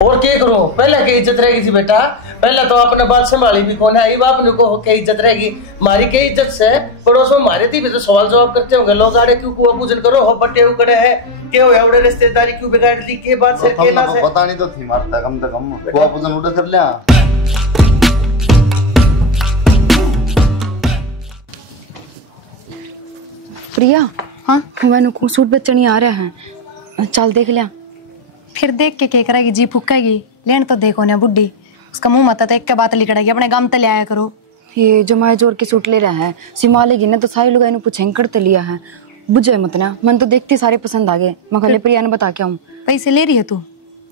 और क्या करो, पहले की इज्जत रहेगी जी बेटा। पहले तो अपने बात संभाली भी कौन है, बाप ने को क्या इज्जत रहेगी। मारी क्या इज्जत से पड़ोस में मारे थी भी तो सवाल जवाब करते होंगे लोग। आड़े क्यों कुआ पूजन करो हो बटे उकड़े है क्या हो एवढे रिश्तेदारी क्यों बिगाड़ दी के बात से के ना से पता नहीं तो थी मारता कम से कम कुआ पूजन उड़े कर लिया। प्रिया, हाँ मैंने सूट बेचने नहीं आ रहा है, चल देख लिया। फिर देख के क्या करेगी, जी फूकेगी। लेन तो देखो ना बुड्ढी, उसका मुंह मत एक के बात लिखड़ेगी। अपने गांव तले आया करो। ये जमाए जोर के सूट ले रहा है, सिमा लेगी ना तो सारे लोग इन्हें पूछेंगे करते लिया है। बुझे मत ना, मन तो देखती सारे पसंद आ गए। मैं खाली प्रिया ने बता के आऊँ। पैसे ले रही है तू?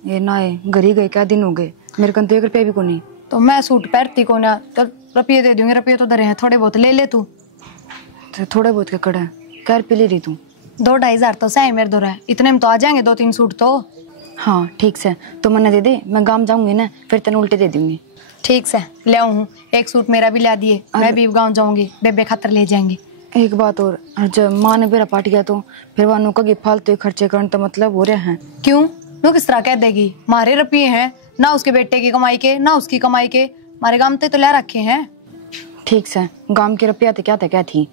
ये ना है, घर ही गए क्या दिन हो गए, मेरे को तो 1 रुपया भी को नहीं। तो मैं सूट पहनती को ना, तो रुपये दे दूंगी। रुपये तो दे रहे हैं, थोड़े बहुत ले ले तू। तो थोड़े बहुत के कड़ा है, क्या रुपये ले रही तू? 2-2.5 हजार तो सही मेरे दो रहा, इतने में तो आ जाएंगे 2-3 सूट तो। हाँ ठीक से, तो मना दे दे, मैं गाँव जाऊंगी ना फिर तेने उल्टे दे दूंगी। ठीक से ले आऊँ, एक सूट मेरा भी ला दिए। मैं भी गाँव जाऊंगी, बेबे खातर ले जाएंगे। एक बात और, जब माँ ने बेरा पाट गया तो फिर वह नुका की फालतू खर्चे करने तो मतलब हो रहे हैं। क्यों? वो किस तरह कह देगी? मारे रुपये हैं ना, उसके बेटे की कमाई के ना उसकी कमाई के। हमारे गाँव तो ला रखे हैं। ठीक से, गाँव के रुपया तो क्या थी,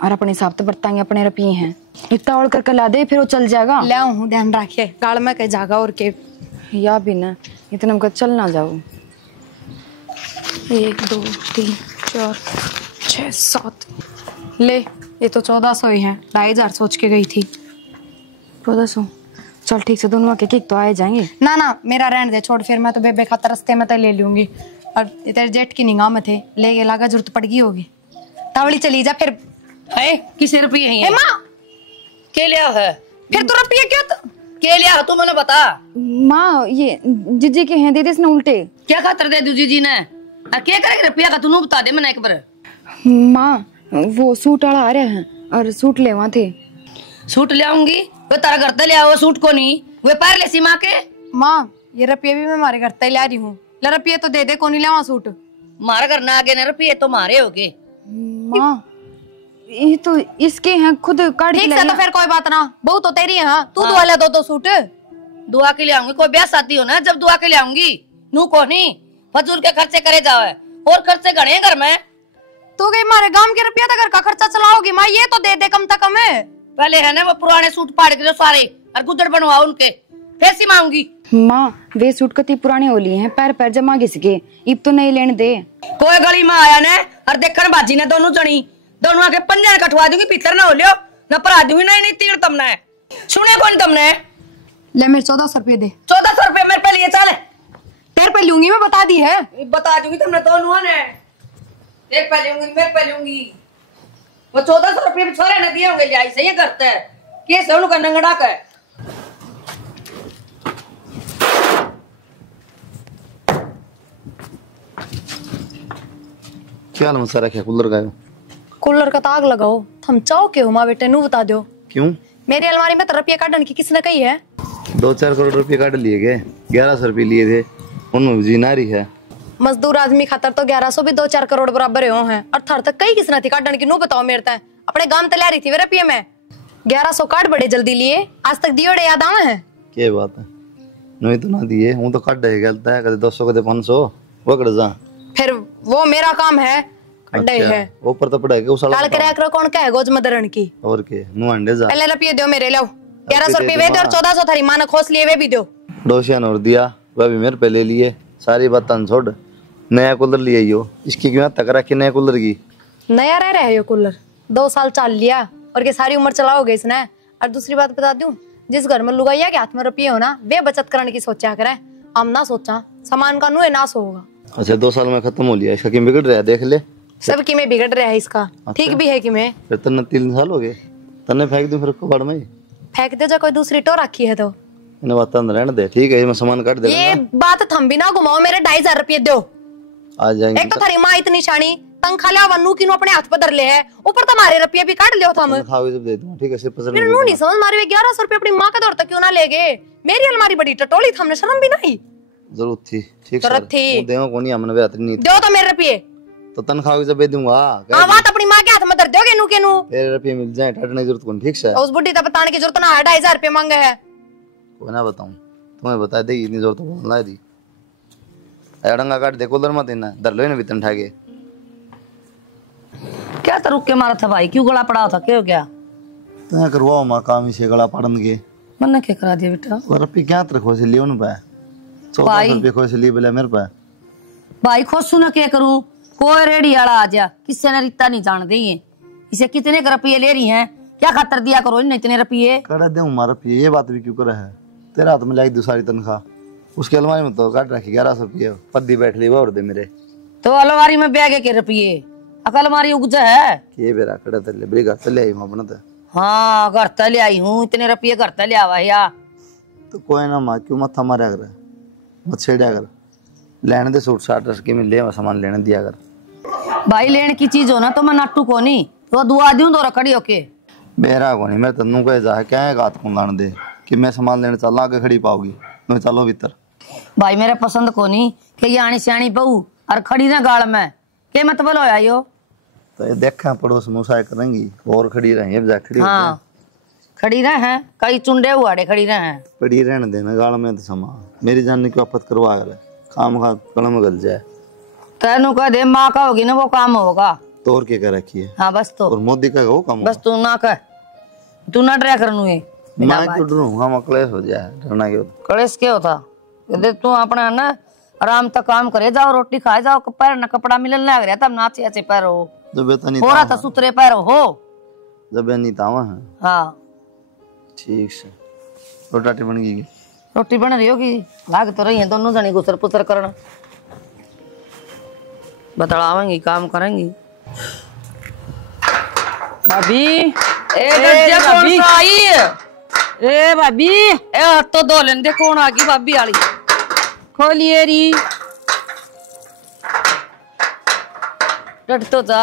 और अपने हिसाब से बरताएंगे, अपने रुपये हैं। इतना और करके ला दे फिर वो चल जाएगा। ले आऊँ, ध्यान रखिए गाड़ में कहीं जागा और के या भी ना इतना में चल ना जाओ। 1 2 3 4 6 7 ले, ये तो 1400 ही है। 2.5 सोच के गई थी। 1400 चल ठीक से, दोनों के किक तो आए जाएंगे। ना ना मेरा रहने दे, छोड़। फिर मैं तो बेबे खातर रास्ते में तो ले लूंगी। और तेरे जेठ की निगाह में थे, ले के लागा जरूरत पड़ गई होगी। तावड़ी चली जा फिर। है किस रुपये है माँ के लिया है? फिर तो रुपये क्यों के लिया तू मैंने बता। माँ ये जीजी के हैं, दे दे इसने उल्टे। क्या खातर दे दू जीजी ने? क्या करेगा रुपया का तू बता दे मैंने एक बार। माँ वो सूट वाला आ रहे हैं और सूट ले वहाँ थे। सूट ले आऊंगी? वो तारा घर तक ले आओ सूट को नहीं, वे पैर ले सीमा के। माँ ये रुपये भी मैं हमारे घर तक ला रही हूँ। ला रुपये तो दे दे, को नहीं लावा सूट। मारा घर ना आगे ना रुपये तो मारे हो गए। माँ ये तो इसके हैं, खुद काट के। ठीक से तो फिर कोई बात ना, बहुत तो तेरी है। हाँ तू दुआ ले दो सूट। दुआ के ले आऊंगी, कोई ब्याह शादी हो ना जब दुआ के ले आऊंगी। नू को नहीं फजूल के खर्चे करे जाओ, और खर्चे गणे घर में। तू गई मारे गांव के रुपया तो घर का खर्चा चलाओगी। माँ ये तो दे दे कम तक हमें। पहले है ना वो पुराने सूट फाड़ के जो सारे और गुदड़ बनवाओ उनके, फिर सी मांगूंगी। माँ वे सूट कती पुराने होली हैं, पैर पैर जमा घिसके, इब तो नहीं लेने दे। कोई गली में आया ने और देखकर बाजी ने दोनों जनी दोनों आके पंजे कटवा दूंगी, पीतर ना हो लियो न परा दूंगी। नहीं तीर तुमने सुने कौन तुमने? ले मेरे 1400 रुपये दे। 1400 रुपये मेरे पे लिए चले, तेरे पे लूंगी मैं, बता दी है। बता दूंगी तुमने दोनों ने। एक पे लूंगी मेरे पे लूंगी। वो 1400 रुपये भी छोरे ने दिए होंगे, लिया सही है करते है कैसे उनका नंगड़ा का। क्या मसा रखे कूलर का? कूलर का ताग लगाओ। थम चाहो के हो माँ बेटे, नू बता दो। क्यों? मेरी अलमारी में तो रुपये काटने की किसने कही है? 2-4 करोड़ रुपये काट लिए गए, 1100 रुपये लिए थे, उनमें जी नारी है। मजदूर आदमी खातर तो 1100 भी 2-4 करोड़ बराबर हो हैं। और थर तक कई किसने थी काटने की, नू बताओ मेरे तय। अपने गांव तले रही थी वे रुपये में 1100 काट बड़े जल्दी लिए, आज तक दियोड़े याद आवे हैं। क्या बात है, नहीं तो ना दिए हूँ तो काट दे गलता है, कदे 200 कदे 500 पकड़ जा। फिर वो मेरा काम है। अच्छा, है ऊपर तो पड़ा के उसाला लाल करे करो कौन क्या है गोज मदरण की। और के नु अंडे जा। पहले रुपये दो मेरे, लो 1100 रुपये वे दो और 1400 थारी मां ने खोस लिए वे भी दो। डोसियान और दिया वह भी मेरे पे ले लिए। सारी बातें छोड़, नया कूलर लिए यो, इसकी क्यों तक रखी नया कूलर की? नया रह रहा है ये कूलर, 2 साल चल लिया और के सारी उम्र चलाओगे इसने। और दूसरी बात बता दूं, जिस घर में लुगाइया के हाथ में रुपये हो ना, वे बचत करने की सोचा करे। हम ना सोचा सामान का नुए नाश होगा। अच्छा 2 साल में खत्म हो लिया, इसका क्यों बिगड़ रहा है? देख ले सब की में बिगड़ रहा है इसका। अच्छा। ठीक भी है कि मैं फिर तन्ने 3 साल हो गए, तन्ने फेंक दूं फिर कबाड़ में? फेंक दे, जो कोई दूसरी टो रखी है तो इन्हें बात रहने दे। ठीक है मैं सामान काट दे। ये बात थम भी ना घुमाओ, मेरे 2.5 रुपये दो आ जाएंगे। एक तो थारी माँ इतनी शानी तंखा लिया वन्नू की अपने हाथ पर ले है, ऊपर तुम्हारे रुपये भी काट लियो थम। खाओगे जब दे दूंगा, ठीक है सिर्फ पसंद फिर नू नहीं समझ मारे 1100 रुपये अपनी माँ का दौर तक क्यों ना ले गए? मेरी अलमारी बड़ी टटोली, हमने शर्म भी नहीं। जरूरत थी, ठीक जरूरत थी। देओ कोनी हमने बेहतर नहीं दो तो मेरे रुपये। तो तनख्वाह जब दे दूंगा। हां बात अपनी माँ के हाथ में धर दोगे नू के नू। तेरे रुपये मिल जाए, टाटने की जरूरत कोनी, ठीक है? उस बुढ़ी तो बताने की जरूरत ना है, 2.5 रुपये मांगे है। कोई ना बताऊं, तुम्हें बता देगी इतनी जोर तो बोलना दी अड़ंगा काट दे कूलर मत इना धर लो इन्हें बितन ठाके क्या तो रुक के मारा था भाई, क्यों गला पड़ा था, क्या हो गया? तो करवाओ मां काम इसे गला पड़न के मैंने क्या करा दिया बेटा? और रुपये क्या रखो से लियो न पे 1400 रुपये खो से लिए बोला मेरे पे भाई खुद सुना क्या करूं, कोई रेडी वाला आ जा, किससे ने रिश्ता नहीं जान देंगे, इसे कितने रुपये ले रही हैं, क्या खातर दिया करो इन इतने रुपये? कर दे मारा रुपये, ये बात भी क्यों करे है? तेरा हाथ में लाई दूसरी तनख्वाह, उसके अलमारी में तो काट रखी 1100 रुपये, पद्दी बैठ ली वो और दे मेरे तो अलमारी में बैग के रुपये, अकल अलमारी उगजा है ये बेरा कड़े तले बड़ी घर चले आई अपना तो हाँ घर तले आई हूँ, इतने रुपये घर तले आवा या तो कोई ना माँ क्यों मत मारा कर मत छेड़ा कर लेने दे सूट साट रस के मिल ले सामान लेने दिया कर भाई लेने की चीज हो ना तो मैं नाटू को नहीं तो दुआ दूं दो खड़ी होके बेरा को नहीं मैं तन्नू कह जा क्या है गात को लाने दे कि मैं सामान लेने चल आगे खड़ी पाऊगी मैं चलो भीतर भाई मेरे पसंद को नहीं कि ये आनी सियाणी बहू और खड़ी ना गाल में के मत बोलो आयो तो ये देखा पड़ोस मुसाय करेंगी और खड़ी रही है खड़ी हाँ खड़ी रहे हैं कई चुंडे हुआड़े खड़ी रहे हैं पड़ी रहने देना गाल में तो समा मेरी जान ने क्यों आपत करवा कर काम खा कलम गल जाए तेनू कह दे माँ का होगी ना वो काम होगा तो और क्या कर रखी है हाँ बस तो और मोदी का वो काम बस तू ना कह तू ना डरा करनू है मैं क्यों डरूंगा मैं क्लेश हो जाए डरना क्यों कलेश क्या होता दे तू अपना ना आराम तक काम करे जाओ रोटी खाए जाओ पैर ना कपड़ा मिलने लग रहा तब नाचे ऐसे पैर हो जब नहीं थोड़ा था सुतरे पैर हो जब नहीं तावा है हाँ ठीक से रोटी बन गई रोटी बन रही होगी लाग तो रही है दोनों जनी गुसर पुसर करना बतलावेंगी काम करेंगी भाभी ए भाभी। कौन सा आई ए भाभी ए हाथ तो धो लेने दे कौन आ गई भाभी वाली खोलिए री डट तो जा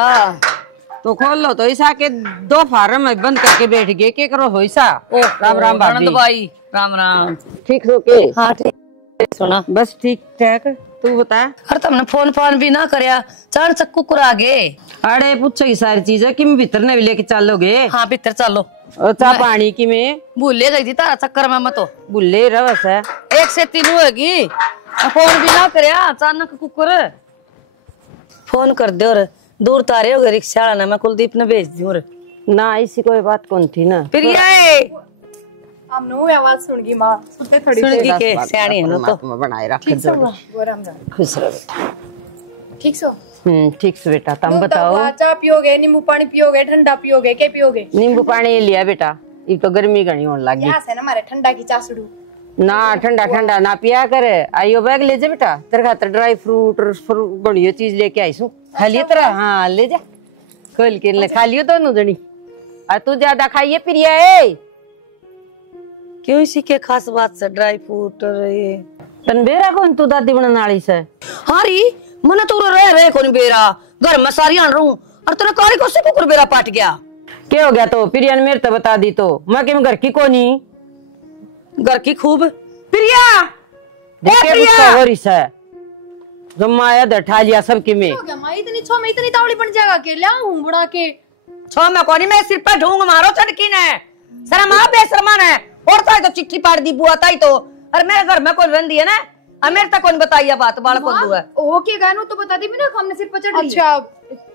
तो खोल लो तो ऐसा के दो फार्म में बंद करके बैठ गए के करो हो ऐसा राम राम भाभी आनंद भाई राम राम ठीक हो के हाँ ठीक सुना बस ठीक ठाक तू बता अरे तुमने फोन फोन भी ना करया चार चक्कू कुरा गे अरे पूछो ये सारी चीजें कि मैं भीतर नहीं लेके चलोगे हाँ भीतर चलो और चाह पानी की मैं भूले गई थी तारा चक्कर में मत हो बुल्ले रवस है 1 से 3 होगी फोन भी ना करया अचानक कुकर फोन कर दे और दूर तारे हो गए रिक्शा वाला ना मैं कुलदीप ने भेज दी और ना ऐसी कोई बात कौन थी ना फिर ये हमने आवाज सुन गई माँ सुनते थोड़ी सुन की के सियाणी है ना तो तुम बनाए रख ठीक सो वो राम राम खुश रहो बेटा ठीक सो ठीक से बेटा तुम बताओ चाय पियोगे नींबू पानी पियोगे ठंडा पियोगे क्या पियोगे? नींबू पानी लिया बेटा ये तो गर्मी घनी होने लगी यहाँ से ना हमारे ठंडा की चासड़ू ना ठंडा ठंडा ना पिया करे आइयो बैग ले जा बेटा तेरे खातर ड्राई फ्रूट और बढ़िया चीज लेके आई सू खा लियो तेरा हाँ ले जा खोल के ले खा लियो दोनों जनी आ तू ज्यादा खाइए प्रिया है क्यों इसी के खास बात से ड्राई फ्रूट और ये तन बेरा कौन तू दादी बनने वाली से हारी मने तो रह कौन बेरा घर में सारी आन रहूं और तेरा कारी को से कुकर बेरा पाट गया क्या हो गया तो प्रिया ने मेरे तो बता दी तो मैं कि घर की कोनी घर की खूब प्रिया देखे गुस्सा हो रही से जब माया दठा लिया सबके में हो गया माँ इतनी छो में इतनी तावड़ी बन जाएगा के लिया हूँ बड़ा के छो मैं कोनी मैं सिर पे ढूंग मारो चटकी ने शर्म आ बेशर्मान है और ताई तो चिट्ठी पाड़ दी बुआ ताई तो और मेरे घर में कोई रंदी है ना अमेर तक कौन बताइए बात बाल को दुआ ओके गानू तो बता दी ना हमने सिर पर चढ़ अच्छा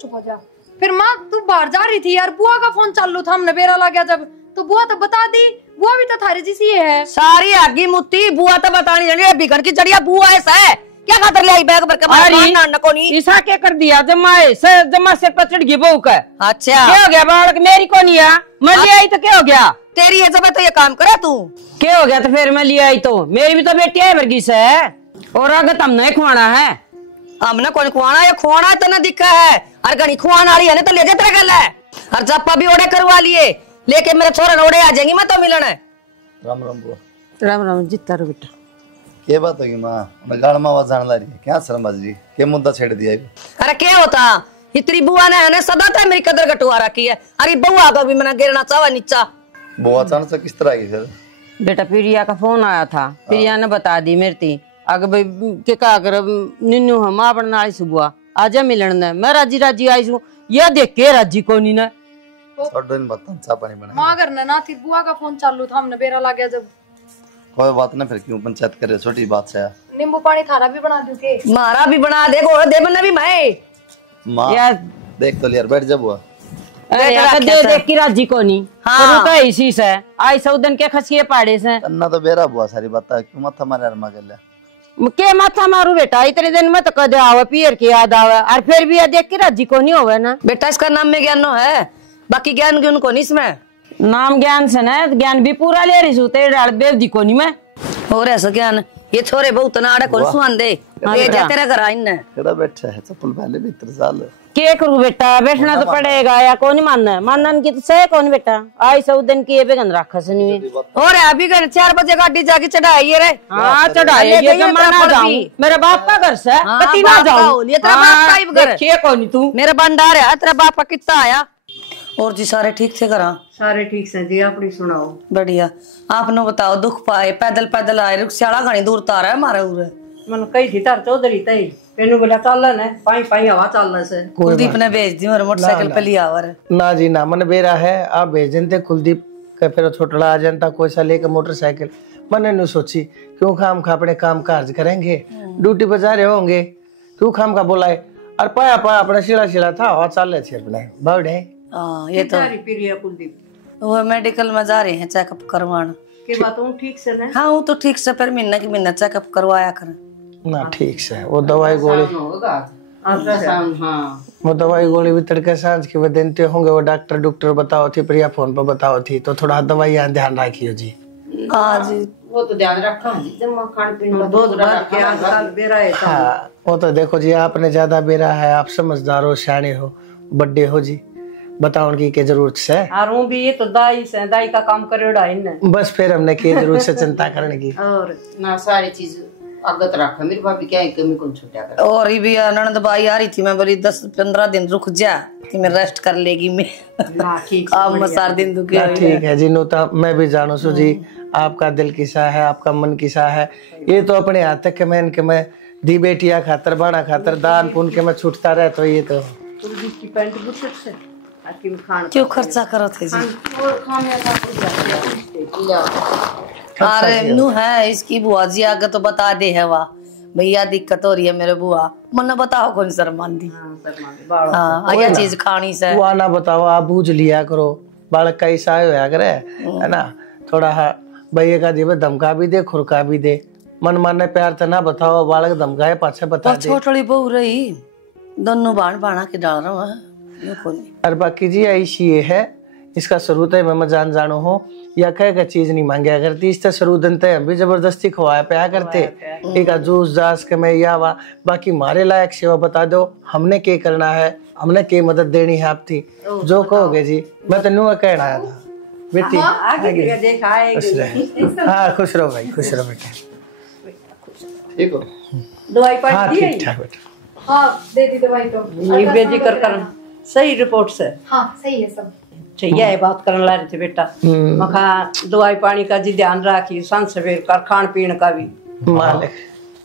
चुप हो जा फिर माँ तू बाहर जा रही थी यार बुआ का फोन चालू था हमने बेरा लग गया जब तो बुआ तो बता दी बुआ भी तो थारी जैसी है सारी आगी मुत्ती बुआ तो बतानी जानी बिगड़ की जड़िया बुआ ऐसा है क्या खातर ले आई बैग भर के मार ना कोनी ईसा क्या कर दिया जमाए से जमा से पचड़ गई बहू का अच्छा क्या हो गया बालक मेरी को नहीं आ मैं ले आई तो क्या हो गया तेरी है जब तो ये काम करे तू क्या हो गया तो फिर मैं ले आई तो मेरी भी तो बेटी है वर्गी से और अगर तुम नहीं खुआना है हमने कौन खुआना है खुआना तो ना दिखा है और घनी खुआन वाली है ना तो ले जा तेरा गल है और जप्पा भी ओढ़े करवा लिए लेके मेरे छोरा ओढ़े आ जाएंगी मैं तो मिलन है राम राम बुआ राम राम जीता रो बेटा क्या बात होगी माँ मैं गाड़ में आवाज जान ला रही है क्या शर्म बाजी क्या मुद्दा छेड़ दिया है? अरे क्या होता इतनी बुआ ने है सदा तो मेरी कदर घटवा रखी है अरे बुआ का भी मैंने गिरना चाहा नीचा बुआ अचानक से किस तरह की फिर बेटा प्रिया का फोन आया था प्रिया ने बता दी मेरे थी अगर भाई के का कर निन्नू हम अपने नाली सुबह आजा मिलन ने मैं राजी राजी आई हूँ यह देख के राजी को नहीं ना और दिन बता चाय पानी बना माँ घर ना थी बुआ का फोन चालू था हमने बेरा लग गया जब कोई बात ना, फिर क्यों पंचायत करे, छोटी बात से। नींबू पानी थारा भी बना दूं के? मारा भी बना दे, घोड़ा दे बना भी मैं। माँ यार देख तो यार, बैठ जा बुआ। अरे यार दे देख की राजी को नहीं। हाँ। तो इसी से आई सौदन के खसिए पाड़े से अन्ना तो बेरा बुआ सारी बात, क्यों माथा मारे यार माँ के के माथा मारू बेटा, इतने दिन में तो कदे आवे पियर की याद आवे, और फिर भी देख की राजी को नहीं होवे ना। बेटा इसका नाम में ज्ञान है, बाकी ज्ञान की उनको नहीं इसमें। नाम ज्ञान से ना, ज्ञान भी पूरा ले रही सूते डाल बेवदी को नहीं मैं। और ऐसा ज्ञान ये छोरे बहुत नाड़े को सुन दे, ये जा तेरे घर आई ने केड़ा बैठा है, चप्पल पहले भी इतर साल के करू बेटा, बैठना तो पड़ेगा या कौन मानना, मानना की तो सही कौन बेटा, आई सौदन की ये बेगन रखा से नहीं। और अभी घर 4 बजे गाड़ी जाके चढ़ाई रे। हाँ चढ़ाइए, मेरे बाप का घर से कति ना जाऊं, तेरा बाप का ही घर है। के कौन तू, मेरा भंडार है, तेरा बाप का कितना आया। और जी सारे ठीक थे करा? सारे ठीक से जी, अपनी सुनाओ। बढ़िया। आपने बताओ, दुख पाए पैदल पैदल आए, रिक्शाला घनी दूर तारा है हमारे उरे। मन कई थी तार चौधरी तई तेनू बोला चलन है, पाई पाई हवा चलने से कुलदीप ने भेज दी मेरे मोटरसाइकिल पे लिया आवर। ना जी ना, मन बेरा है आप भेज देते कुलदीप का, फिर छोटड़ा आ जनता कोई सा लेकर मोटरसाइकिल। मैंने नहीं सोची क्यों खाम खा अपने काम कार्य करेंगे, ड्यूटी पर जा रहे होंगे, क्यों खाम का बोलाए। और पाया पाया अपना शिला शिला था और चल रहे थे अपने बड़े। ये तो प्रिया कुलदीप वो मेडिकल में जा रहे हैं चेकअप करवाना के बात हूँ ठीक से ना। हाँ वो तो ठीक से, फिर महीना की महीना चेकअप करवाया कर ना। ठीक से वो दवाई गोली वो दवाई गोली भी तड़के सांझ के देते होंगे, वो डॉक्टर बताओ थी, प्रिया फोन पर बताओ थी, तो थोड़ा दवाई ध्यान रखियो जी। हाँ जी वो तो ध्यान रखा खान पीन का दूध के आजकल बेरा है। हाँ वो तो देखो जी, आपने ज्यादा बेरा है, आप समझदार हो, सियाने हो, बड्डे हो जी, बताओ उनकी क्या जरूरत है। और भी ये तो दाई से दाई का काम करेड़ा इनने, बस फिर हमने की जरूरत से चिंता करने की। और ना सारी चीज अगत रखा, मेरी भाभी क्या कमी कौन छुट्या कर। और ये भी ननद बाई आ रही थी, मैं बोली 10-15 दिन रुक जा कि मैं रेस्ट कर लेगी मैं। अब मैं 4 दिन दुखी हुई। ठीक है जी, नूता मैं भी जानू सु जी, आपका दिल किसा है, आपका मन किसा है, ये तो अपने हाथ तक के मैं दी बेटिया खातर बाणा खातर दान पुन के मैं छूटता रहे, तो ये तो की पैंट बुशर्ट से क्यों खर्चा करो थे जी। और खाने का अरे नू है इसकी बुआ जी आगे तो बता दे है, वाह भैया दिक्कत हो रही है मेरे बुआ, मन बताओ कौन शर्मान दी। हाँ ये चीज खानी से वो आना बताओ, आप बूझ लिया करो, बालक का ईसा होया करे है ना, थोड़ा भैया का जीव धमका भी दे, खुरका भी दे, मन माने प्यार तो ना बताओ, बालक धमकाए पाछे बता दे। छोटी बहू रही, दोनों बाण बाणा के डाल रहा हूँ। और बाकी जी ऐसी ये है, इसका शुरू है मैं जानो हो, या कह का चीज नहीं मांगया करती, इससे शुरू दिन तय हम भी जबरदस्ती खवाया पाया करते, एक जूस जास के मैं या वा, बाकी मारे लायक सेवा बता दो, हमने क्या करना है, हमने क्या मदद देनी है आपकी, जो कहोगे जी। मैं तो न्यू कहना आया था बेटी, हाँ खुश रहो भाई, खुश रहो बेटा, ठीक हो, दवाई हाँ पानी दी ठीक ठाक बेटा। हाँ दे दी दवाई तो। ये बेजी कर सही रिपोर्ट से। हाँ सही है सब। चाहिए है बात करने ला रहे थे बेटा, मखा दवाई पानी का जी ध्यान रखी, सांझ सवेर कर खान पीन का भी। मालिक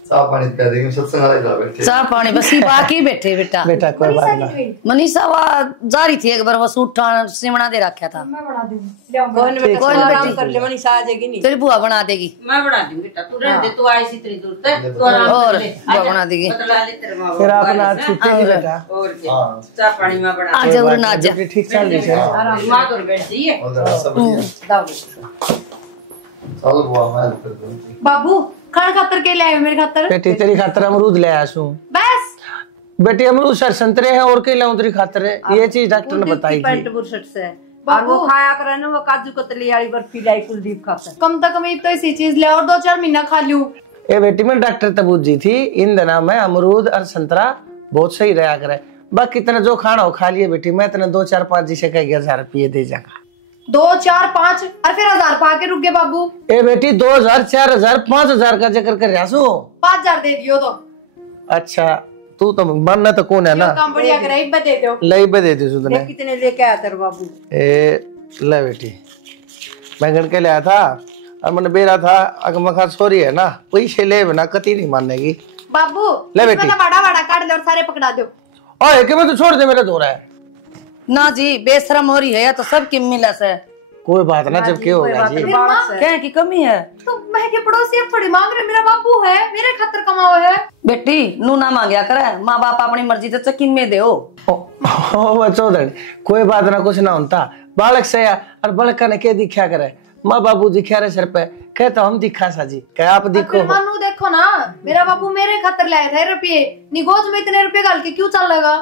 चाय पानी पिला देंगे, सत्संग वाले ला बैठे, चाय पानी बस ही बाकी बैठे बेटा। बेटा कोई बात ना, मनीषा वहाँ जा रही थी, एक बार वो सूट सिमड़ा दे रखा था। मैं बना दूंगी। कोई बेटा आराम कर ले, मनीषा आ जाएगी नहीं, तेरी बुआ बना देगी। मैं बना दूंगी बेटा, तू रह दे, तू आई सी इतनी दूर तक, तू आराम और कर ले, बुआ बना देगी। बतला ले तेरे माँ फिर अपना छुट्टी बेटा, और क्या चाय पानी में बना आज और ना जा, ठीक चल रही है, आराम माँ दूर बैठ जाइए। चलो बुआ मैं कर दूंगी। बाबू खान खातर के ले आए मेरे खातर? बेटी तेरी खातर अमरूद ले आया सू। बस बेटी अमरूद सर संतरे हैं और के लाऊं तेरी खातर, ये चीज डॉक्टर ने बताई पैंट थी। बुशर्ट से और वो खाया करे ना, वो काजू कतली वाली बर्फी लाई कुलदीप खाता। कम से कम एक तो ऐसी चीज ले और 2-4 महीना खा लूं। ये बेटी में डॉक्टर तबूत जी थी, इन दिनों में अमरूद और संतरा बहुत सही रहा करे, बाकी इतना जो खाना हो खा लिए बेटी, मैं इतना 2-4-5 जी से कह 1000 रुपये दे जाऊंगा। 2-4-5 और फिर 1000 पा के रुक गए बाबू। ए बेटी 2000 4000 5000 का जिक्र कर रहा सू। 5000 दे दियो तो। अच्छा तू तो बनना तो कौन है ना, काम बढ़िया कराई बता दो। लई पे दे दी सुधने कितने लेके आया तेरे बाबू? ए ले बेटी मैं गण के लाया था, और मैंने बेरा था अगर मखा छोरी है ना, पैसे ले बिना कति नहीं मानेगी। बाबू ले बेटी, इसमें तो बड़ा काट दे और सारे पकड़ा दो। ओए के मैं तो छोड़ दे, मेरे दो रहा है ना जी बेशरम हो रही है या तो सब की मिला से, कोई बात ना, जब क्या होगा जी। क्या की कमी है? तो मैं के पड़ोसी अब थोड़ी मांग रहे, मेरा बापू है, मेरे खातर कमाओ है। बेटी नू ना मांगया करे, माँ बाप अपनी मर्जी से चक्की में दे। चौधरी कोई बात ना, कुछ ना होता बालक से और बालक ने क्या दिखा करे, माँ बाबू दिखा रहे सर पे, कह तो हम दिखा सा जी, कह आप दिखो। मानू देखो ना, मेरा बापू मेरे खातर लाए थे रुपये, निगोज में इतने रुपये गाल के क्यों चल लगा।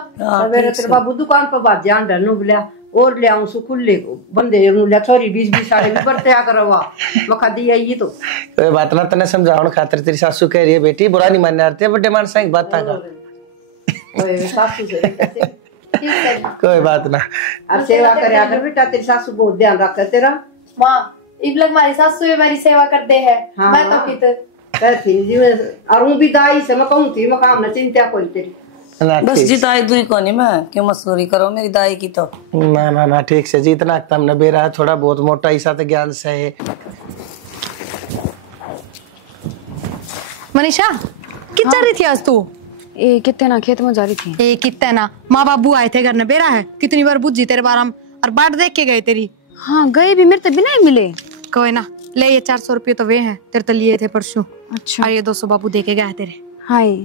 मेरे तेरे बाबू दुकान पर बात ध्यान रहनु बोलिया और ले आऊं खुले बंदे ले छोरी 20-20 साल भी पर तैयार करवा मखा दिया ये तो कोई बात ना, तने समझाओ खातिर तेरी सासू कह रही है बेटी, बुरा नहीं मानने आते बड़े मानसा की बात का। ओए सासू से कोई बात ना, अब सेवा करे अगर बेटा तेरी सासू बहुत ध्यान रखता है तेरा। माँ इब लग हमारी सासू हमारी सेवा करते हैं। हाँ, मैं तो कित कहती जी और हूं भी दाई से मैं कहूं थी मैं काम ना चिंता कोई तेरी बस जी दाई दुई कोनी मैं क्यों मसूरी करो मेरी दाई की तो। ना ना ना ठीक से जी, इतना तमने बेरा थोड़ा बहुत मोटा ही साथ ज्ञान से है। मनीषा कित जा रही थी आज तू? ए कितने ना खेत में जा रही थी। ए कितने ना, माँ बाबू आए थे घर में, बेरा है कितनी बार बुझी तेरे बारे में और बाट देख के गए तेरी। हाँ गए भी, मेरे तो बिना ही मिले। कोई ना, ले ये 400 रुपये तो वे हैं तेरे तो लिए थे परसों। अच्छा। और ये 200 बाबू दे के गए तेरे। हाय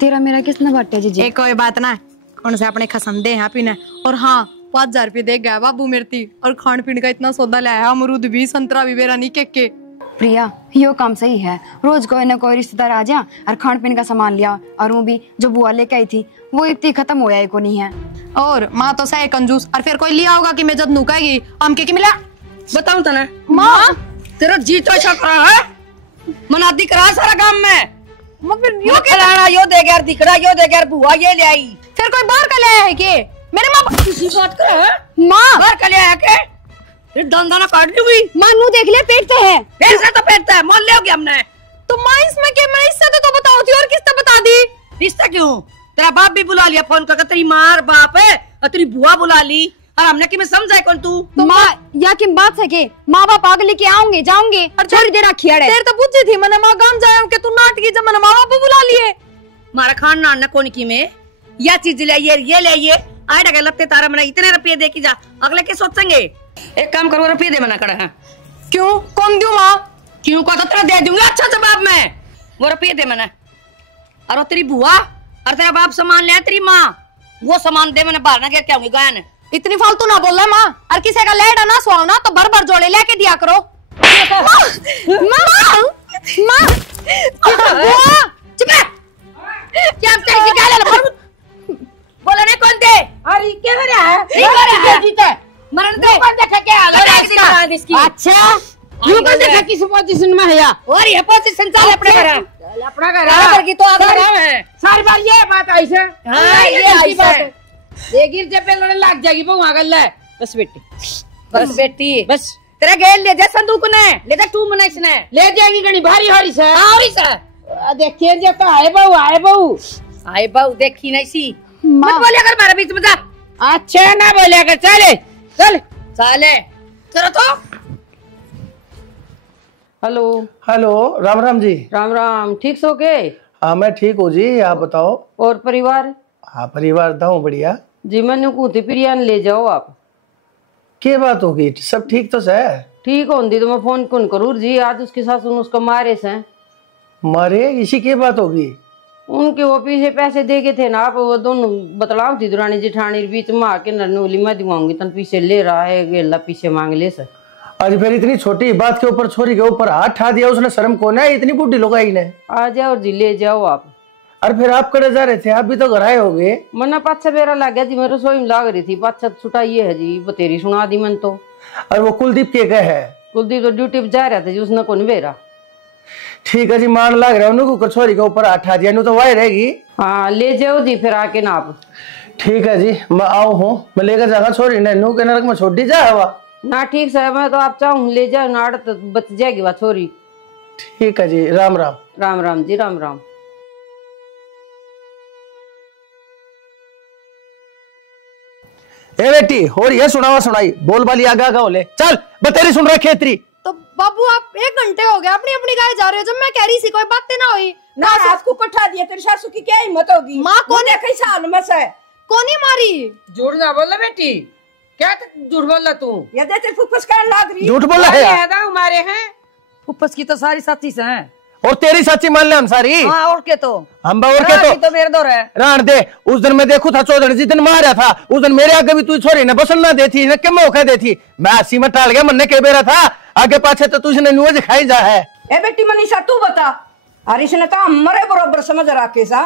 तेरा मेरा किसने बांटे जी? एक कोई बात ना, कौन से अपने खसम दे यहाँ पीने। और हाँ 5000 रुपये दे गया बाबू मेरती, और खान पीने का इतना सौदा लाया, अमरूद भी संतरा भी बेरा नहीं के। प्रिया यो काम सही है, रोज कोई ना कोई रिश्तेदार आ जा और खान पीने का सामान लिया, और वो भी जो बुआ लेके आई थी वो इतनी खत्म हो जाए को नहीं है। और माँ तो सही कंजूस, और फिर कोई लिया होगा कि मैं जब नुकाएगी हम के मिला बताऊं तो ना माँ तेरा जी तो ऐसा करा है, मनादी करा सारा काम में। यो खिलाना यो दे गया, दिखड़ा यो दे गया, बुआ ये ले आई। फिर कोई बाहर का ले आया है के? मेरे माँ किसी बात कर है माँ बाहर का ले आया के? फिर दाना काट दूंगी। मानू देख ले पेटते है, फिर से तो पेटता है, मोल ले होगी हमने। तो माँ इसमें के, मैं इससे तो बताओ थी और किसने बता दी? रिश्ता क्यों? तेरा बाप भी बुला लिया फोन करके, तेरी माँ और बाप है और तेरी बुआ बुला ली, और हमने कि मैं समझाए कौन तू? तो माँ या कि बात है के माँ बाप आगे लेके आओगे जाओगे और छोड़ देना खियाड़े। तेरे तो बुझी थी मैंने माँ गांव जाया के तू नाटकी, जब मैंने माँ बाप बुला लिए। मारा खान नान कौन की में या चीज ले ये ले ये आए डगे लगते तारा मैंने इतने रुपये दे की जा, अगले के सोचेंगे। एक काम करो रुपये दे मना करा है। क्यों कौन दूं माँ? क्यों को तो तेरा दे दूंगा अच्छा जवाब में, वो रुपये दे मैंने। और तेरी बुआ और तेरा बाप सामान ले तेरी माँ, वो सामान दे मैंने बाहर ना गिर के आऊंगी गायन। इतनी फालतू ना बोल रहा माँ, और किसी का लेडा ना सुहाओ ना तो भर भर जोड़े लेके दिया करो। बोला नहीं कौन दे? अरे क्या हो रहा है? जीते मरण दे कौन देखा क्या हाल इसकी? अच्छा यू कौन देखा किस पोजीशन में है या? और ये पोजीशन चल अपने घर, अपना घर की तो आधार है सारी बार ये बात आई से। हां ये आई बात ये गिर जब पे लड़ने लग जाएगी वो वहां गल है। बस बेटी बस बेटी बस तेरा गेल ले जा संदूक ने ले जा तू मने इसने ले जाएगी गणी भारी हरी से। हरी से देखिए जे तो आए बहू देखी नहीं सी मत बोलिया कर मारे बीच में जा। अच्छा ना बोलिया कर, चले चल चले चलो तो। Hello hello Ram Ram ji. राम राम, ठीक सो के? हाँ मैं ठीक हूँ जी, आप बताओ। और परिवार? हाँ परिवार दाऊ बढ़िया जी। मैंने कहती प्रिया ले जाओ आप। क्या बात होगी, सब ठीक तो है? ठीक होंगी तो मैं फोन कौन करूँ जी, आज उसके साथ उसको मारे से। मारे इसी की बात होगी? उनके वो पीछे पैसे दे के थे ना आप, वो दोनों बतलाओ थी दुरानी जेठानी बीच में आके नरनोली मैं दिवाऊंगी तन पीछे ले रहा है, गेला पीछे मांग ले सर। आज फिर इतनी छोटी बात के ऊपर छोरी के ऊपर हाथ ठा दिया उसने, शर्म कौन है इतनी बुढ़ी लोगाई ने? आ जाओ जी ले जाओ आप। और फिर आप करे जा रहे थे, आप भी तो घर आए होगे। मना पाछा बेरा लग गया जी, मैं रसोई में लाग रही थी, पाछा छुटाइए है जी, बतेरी सुना दी मन तो। और वो कुलदीप के कहे है? कुलदीप तो ड्यूटी पे जा रहा था जी, उसने कौन बेरा। ठीक है जी, मान लग रहा है छोरी के ऊपर हाथ ठा दिया, नहीं तो वही रहेगी। हाँ ले जाओ जी फिर आके ना आप। ठीक है जी, मैं आओ हूँ, मैं लेकर जाऊंगा छोरी ने नू के नरक में छोड़ दी जाए ना। ठीक है मैं तो आप चाहूँ ले जाओ ना, तो बच जाएगी वह छोरी। ठीक है जी, राम राम। राम राम जी, राम राम। ए बेटी और ये सुनावा सुनाई बोल बाली आगा आगा होले चल बतेरी सुन रहे खेतरी। तो बाबू आप 1 घंटे हो गए अपनी अपनी गाय जा रहे हो, जब मैं कह रही थी कोई बातें ना हुई ना रात को कठा दिया, तेरी सासू की क्या हिम्मत होगी? माँ कौन देखी साल में से कौन ही मारी? जोड़ जा बोला बेटी क्या झूठ बोल रहा तू? ये देते फुफस कहने लग रही। झूठ बोल रहे हैं हमारे हैं फुफस की तो सारी सच्ची से हैं। और तेरी सच्ची मान ले हम सारी। हाँ और के तो हम और के तो मेरे दौर है। रान दे उस दिन मैं देखू था चौधरी जिस दिन मारा था उस दिन मेरे आगे भी तू छोरी ने पसंद ना देती न के मौका देती। मैं 80 में टाल गया मन ने के बेरा था आगे पाछे तो तुझने नुआ दिखाई जा है। ए बेटी मनीषा तू बता अरे इसने तो हमारे बराबर समझ रखे सा।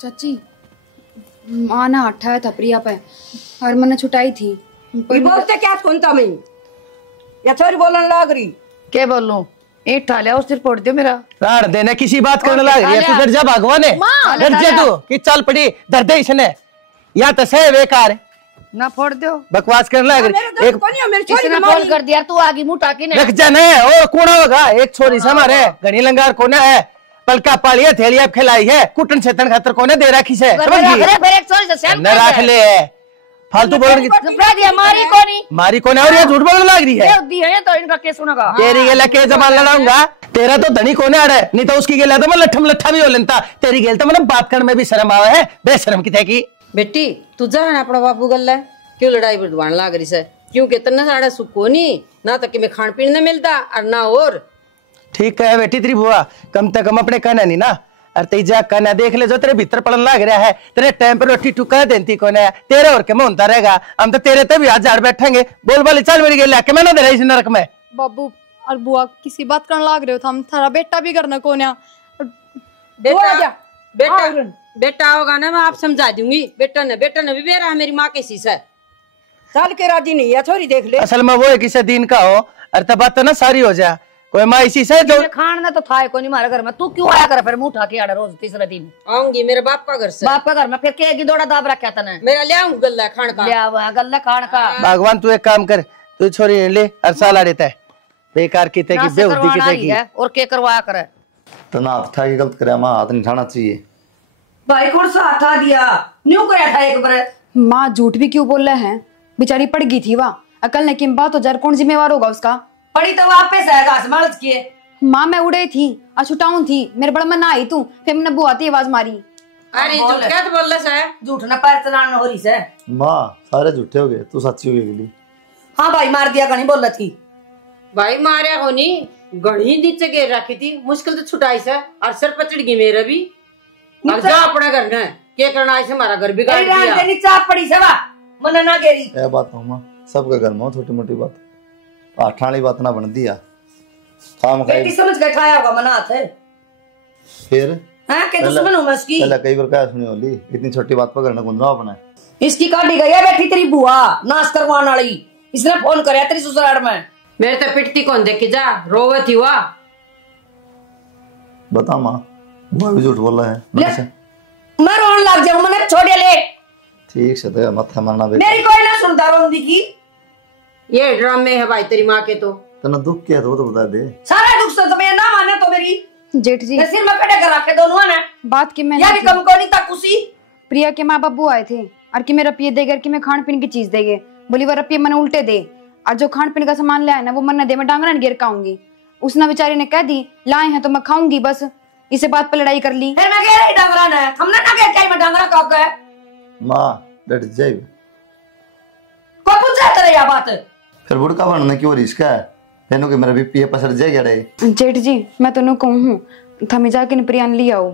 चाची माँ ने हटाया था प्रिया पे और मैंने छुटाई थी। ये बोलते क्या सुनता मैं या छोरी बोलने लग रही। क्या बोलूं एक ठालिया उस सिर फोड़ दियो मेरा। रान देने किसी बात करने लग रही है तू डर जा भगवान है डर जा तू कि चल पड़ी दर्द इसने या तो सह बेकार ना फोड़ दो बकवास करने लग रही एक इसने फोन कर दिया तू आगे मुंह टाके ना रख जाने और कौन होगा एक छोरी से हमारे घनी लंगार कोने है पलका पाली है थैलिया खिलाई है कुटन छेतन खातर कोने दे रखी से समझ गई न रख ले फालतू बोलने की मारी कोने और ये झूठ बोलने लग रही है तो इनका केस सुनेगा। तेरी गेला के जबान लड़ाऊंगा तेरा तो धनी कोने अड़े नहीं तो उसकी गेला तो मैं लट्ठम लट्ठा भी हो लेता तेरी गेल तो मैंने बात करने में भी शर्म आवा है बेशरम की थे की। बेटी तू जा ना अपना बापू गल्ला क्यों लड़ाई बढ़वान लाग रही से क्योंकि इतना सारा सुखो नहीं ना तक में खान पीने न मिलता और ना और ठीक है बेटी तेरी बुआ कम से कम अपने कहना नहीं ना अरे तेजा कहना देख ले जो तेरे भीतर पड़न लग रहा है तेरे टाइम पर रोटी टुका देती कौन है तेरे और के होता रहेगा हम तो तेरे ते भी आज झाड़ बैठेंगे बोल बोली चल मेरी गेल के मैं ना दे रही इस नरक में। बाबू और बुआ किसी बात करने लाग रहे हो हम थारा बेटा भी करना कौन है। बेटा होगा ना मैं आप समझा दूंगी बेटा ने भी बेरा है मेरी माँ के शीशा साल के राजी नहीं है छोरी देख ले। असल में वो है किसी दिन का हो अरे तब बात तो ना सारी हो जाए कोई माँ इसी से जो खान ना तो था को नहीं हमारे घर में तू क्यों आया कर फिर मुंह उठा के आड़ा रोज तीसरे दिन आऊंगी मेरे बाप का घर से बाप का घर में फिर के दौड़ा दाब रखा था मेरा ले आऊंगा गल्ला खान का लिया हुआ गल्ला खान का। भगवान तू एक काम कर तू छोरी ले हर साल आ देता है बेकार की की बेहुदी की और के करवाया करे तो ना था कि गलत करे मां हाथ नहीं उठाना चाहिए। भाई कौन सा हटा दिया न्यू कराया था एक बार। माँ झूठ भी क्यों बोल रहे हैं बेचारी पड़ गई थी वहाँ अकल ने किम बात हो जार कौन जिम्मेवार होगा उसका। पड़ी तो वापस आएगा आसमान किए माँ मैं उड़े थी अछुटाऊं थी मेरे बड़ा मन आई तू फिर मैंने बुआ आती आवाज मारी। अरे झूठ क्या तो बोल रहा है झूठ ना पैर चलाना हो रही से मां सारे झूठे हो गए तू सच्ची हो गई। हाँ भाई मार दिया कहीं बोल रही थी भाई मारे होनी गढ़ी नीचे गिर रखी थी मुश्किल तो छुटाई से और सर पचड़ गई मेरा भी अब जा अपना घर में क्या करना ऐसे हमारा घर बिगाड़ दिया नीचे आप पड़ी से मन ना गेरी ये बात हो मां सबके घर में छोटी मोटी बात आठानी बात ना बन दिया काम बेटी समझ के खाया होगा मना थे फिर हां के दुश्मन हूं मैं इसकी पहले कई बार क्या सुनी होली इतनी छोटी बात पर करना गुंदरा अपना इसकी काटी गई है बैठी तेरी बुआ नाश करवाने वाली इसने फोन करया तेरी ससुराल में मेरे तो पिटती कौन देख के जा रोवे थी हुआ बता मां बुआ भी झूठ बोल रहा है मैं रोने लग जाऊं मैंने छोड़िया ले ठीक से तो मत्था मारना मेरी कोई ना सुनता रोंदी की ये ड्रामे है भाई तेरी माँ के तो तना दुख क्या तो बता दे सारा दुख से तो मैं ना माने तो मेरी जेठ जी सिर में कटे कर रखे दोनों ने बात की मैंने या भी कम को नहीं तक उसी प्रिया के माँ बाबू आए थे और कि मैं रपिये देगा कि मैं खान पीने की चीज देगे बोली वो रपिये मैंने उल्टे दे और जो खान पीने का सामान ले आए ना वो मन दे मैं डांगरा गिर खाऊंगी। उसने बेचारी ने कह दी लाए हैं तो मैं खाऊंगी बस इसे बात पर लड़ाई कर ली। फिर मैं कह रही डांगरा ने हमने ना क्या मैं डांगरा का है मां डट जाए को पूछा तेरे या बात फिर बुड़का बनने की और इसका है फेनो के मेरा बीपी पसर जाएगा रे। जेठ जी मैं तो कहूं हूं थमी जाके न प्रिया ले आओ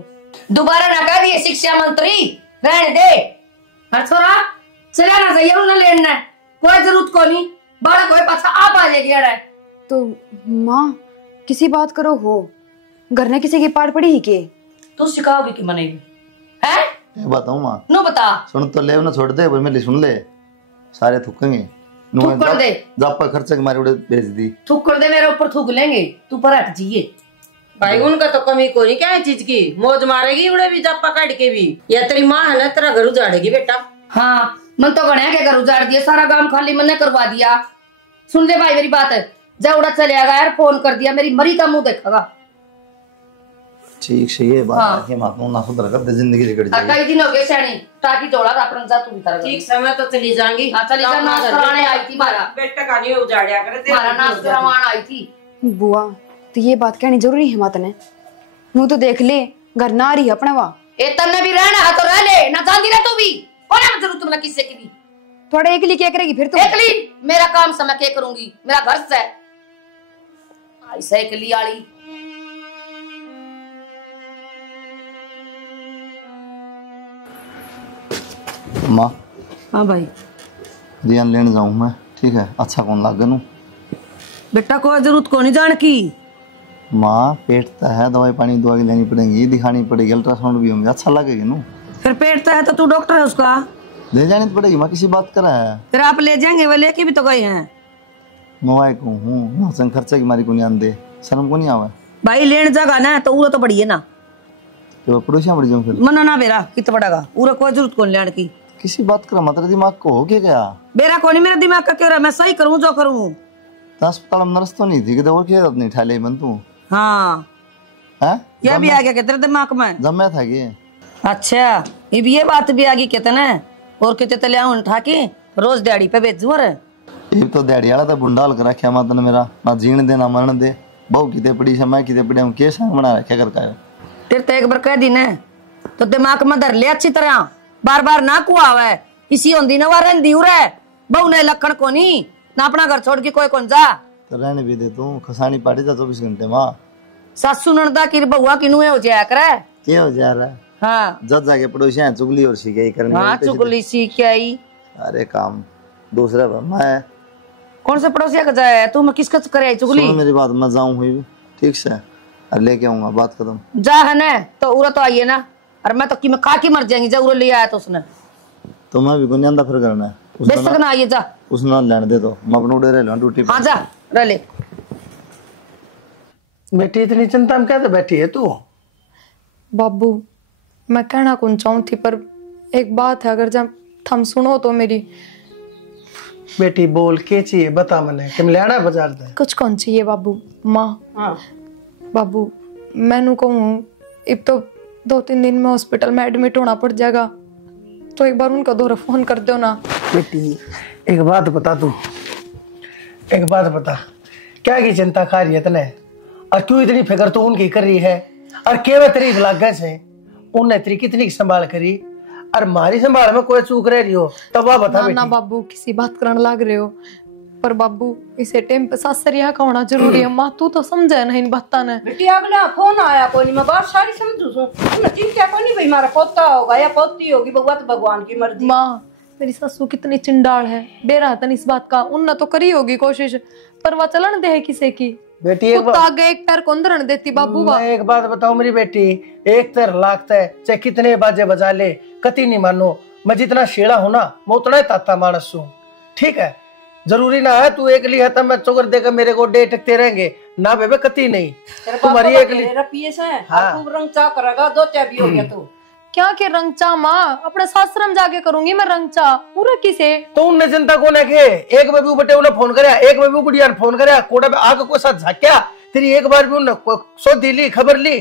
दोबारा ना कह दिए शिक्षा मंत्री रहने दे छोरा चला ना जाइए उन्हें लेना कोई जरूरत को नहीं बड़ा कोई पाछा आप आ जाएगी तो माँ किसी बात करो हो घर ने किसी की पार पड़ी ही के तू सिखाओगी कि मनेगी है ये बताऊं मां नो बता सुन तो ले ना छोड़ दे वो मेरी सुन ले सारे थूकेंगे थूक दे जब पर खर्चे मारे उड़े भेज दी थूक कर दे मेरे ऊपर थूक लेंगे तू पर हट जाइए भाई उनका तो कमी कोई क्या है चीज की मौज मारेगी उड़े भी जब पकड़ के भी या तेरी माँ है ना तेरा घर उजाड़ेगी बेटा। हाँ मन तो गणिया के घर उजाड़ दिया सारा काम खाली मैंने करवा दिया। सुन ले भाई मेरी बात जा उड़ा चलेगा यार फोन कर दिया मेरी मरी का मुंह देखेगा। ठीक से ये बात है कि महात्मा ना सुधर कर जिंदगी बिगड़ जाएगी। कई दिन हो गए सैनी टाकी जोड़ा अपन जा तू भीतर ठीक समय तो चली जाएंगी। हां चली जा नाश कराने आई थी मारा बेटा का नहीं उजाड़या करे तेरा मारा नाश करवाने आई थी। बुआ तो ये बात कहनी जरूरी है माता ने मुंह तो देख ले घर ना रही अपने वा ए तन्ने भी रहना है तो रह ले ना जांदी रह तू भी कोने में जरूरत तुमने किससे की थोड़ा एकली क्या करेगी फिर तुम? एकली मेरा काम से मैं क्या करूंगी, मेरा घर से ऐसा एकली आली। माँ हाँ भाई ध्यान लेने जाऊँ मैं, ठीक है? अच्छा कौन लागे नू बेटा, कोई जरूरत को नहीं जान की। माँ पेट तो है, दवाई पानी दवा की लेनी पड़ेगी, दिखानी पड़ेगी, अल्ट्रासाउंड भी होंगे, अच्छा लगेगा नू। फिर पेट तो है तो तू डॉक्टर है उसका, ले जानी तो पड़ेगी। माँ किसी बात करा है? फिर आप ले जाएंगे, वो लेके भी तो गए हैं। मोबाइल को हूँ संग खर्चा की मारी को नहीं आंदे, शर्म को नहीं आवे भाई लेने जागा ना तो वो तो बढ़िया ना, तो पड़ोसियाँ बढ़ जाऊँ फिर। मना ना बेरा कितना बड़ागा, पूरा कोई जरूरत को लेने की। किसी बात करा मतलब दिमाग को हो क्या? बेरा को नहीं, मेरा दिमाग का क्यों रहा, मैं सही करूँ जो करूँ। तो अस्पताल में नर्स तो नहीं थी कि और क्या नहीं ठा ले मन तू? हाँ है ये भी आ गया क्या तेरे दिमाग में? जम्मे था कि अच्छा ये भी, ये बात भी आ गई कहते ना, और कहते तले आऊं उठा के रोज डैडी पे भेजू। रे ये तो डैडी वाला तो बुंडाल कर रखा माता ने मेरा, ना जीने दे ना मरण दे। बहु किते पड़ी से मैं किते पड़ी, हम के संग बना रखा कर का है। तेरे तो एक बार कह दी ना तो दिमाग में धर ले अच्छी तरह, बार बार ना कुआवे इसी होंदी ना वारन दी उरे बहु ने लखन को नहीं ना, अपना घर छोड़ के कोई कौन जा। तो रहने भी दे तू, खसानी पाटी था 24 घंटे माँ। सासू ननदा की बहुआ किनू हो जाया करे, क्या हो जा रहा है? हाँ जब जाके पड़ोसियां चुगली और सीखे करनी। हाँ चुगली सीख आई। अरे काम दूसरा मैं कौन से पड़ोसिया का जाया तू, मैं किसका करे चुगली? सुनो मेरी बात, मैं जाऊँ हुई ठीक से, और लेके आऊंगा, बात खत्म। जा है ना तो उरा तो आइए ना, और मैं तो कि मैं खा के मर जाएंगी जा, उरा ले आया तो उसने तो मैं भी गुनियांदा फिर करना है बेशक ना आइए जा, उसने लेने दे तो मैं अपने उड़े रह लूँ ड्यूटी पे। हाँ जा रह ले। बेटी इतनी चिंता में कैसे बैठी है तू? बाबू मैं कहना कौन चाहूँ थी, पर एक बात है, अगर जब थम सुनो तो मेरी। बेटी बोल के चाहिए, बता मने तुम ले आना बाजार से। कुछ कौन चाहिए बाबू? माँ हाँ बाबू मैनू कहूँ अब तो 2-3 दिन में हॉस्पिटल में एडमिट होना पड़ जाएगा, तो एक बार उनका दौरा फोन कर दो ना। बेटी एक बात बता, तू एक बात बता, क्या की चिंता खा रही है तने, और क्यों इतनी फिक्र तू उनकी कर रही है, और केवल तेरी लागत से उनने तेरी कितनी संभाल करी, और मारी संभाल में कोई चूक रह रही हो तब वह बता। ना, ना बाबू किसी बात करने लग रहे हो, पर बाबू इसे टाइम पे सासरिया का होना जरूरी है। माँ तू तो समझे ना इन बातों ने। बेटी अगला फोन आया कोई नहीं, मैं बात सारी समझू सू, चिंता कोई नहीं भाई, मारा पोता होगा या पोती होगी, भगवत भगवान की मर्जी। माँ मेरी सासू कितनी चिंडाल है, बेराहतन इस बात का, उनने तो करी होगी कोशिश, पर वह चलन दे है किसे की। बेटी एक आगे एक पैर कौन धरन देती बाबू। मैं एक बात बताऊं मेरी बेटी, एक तर लागता है चाहे कितने बाजे बजा ले, कति नहीं मानो। मैं जितना शेड़ा हूं ना मैं उतना ही ताता मानस हूँ, ठीक है? जरूरी ना है तू एक ली है तब मैं चोकर देकर मेरे को डे टकते रहेंगे ना बेबे, कति नहीं। तुम्हारी एक ली रपिए से तू रंग चा करेगा, दो चाय भी हो गया तू। क्या के रंगचा माँ, अपने सासरम जाके करूंगी मैं रंगचा, पूरा किसे तो उनने चिंता को ने के एक बेबी बटे उन्हें फोन करया, एक बेबी बुढ़िया ने फोन करया, कोड़ा पे आग को साथ झाक्या, तेरी एक बार भी उन्हें सो दी खबर ली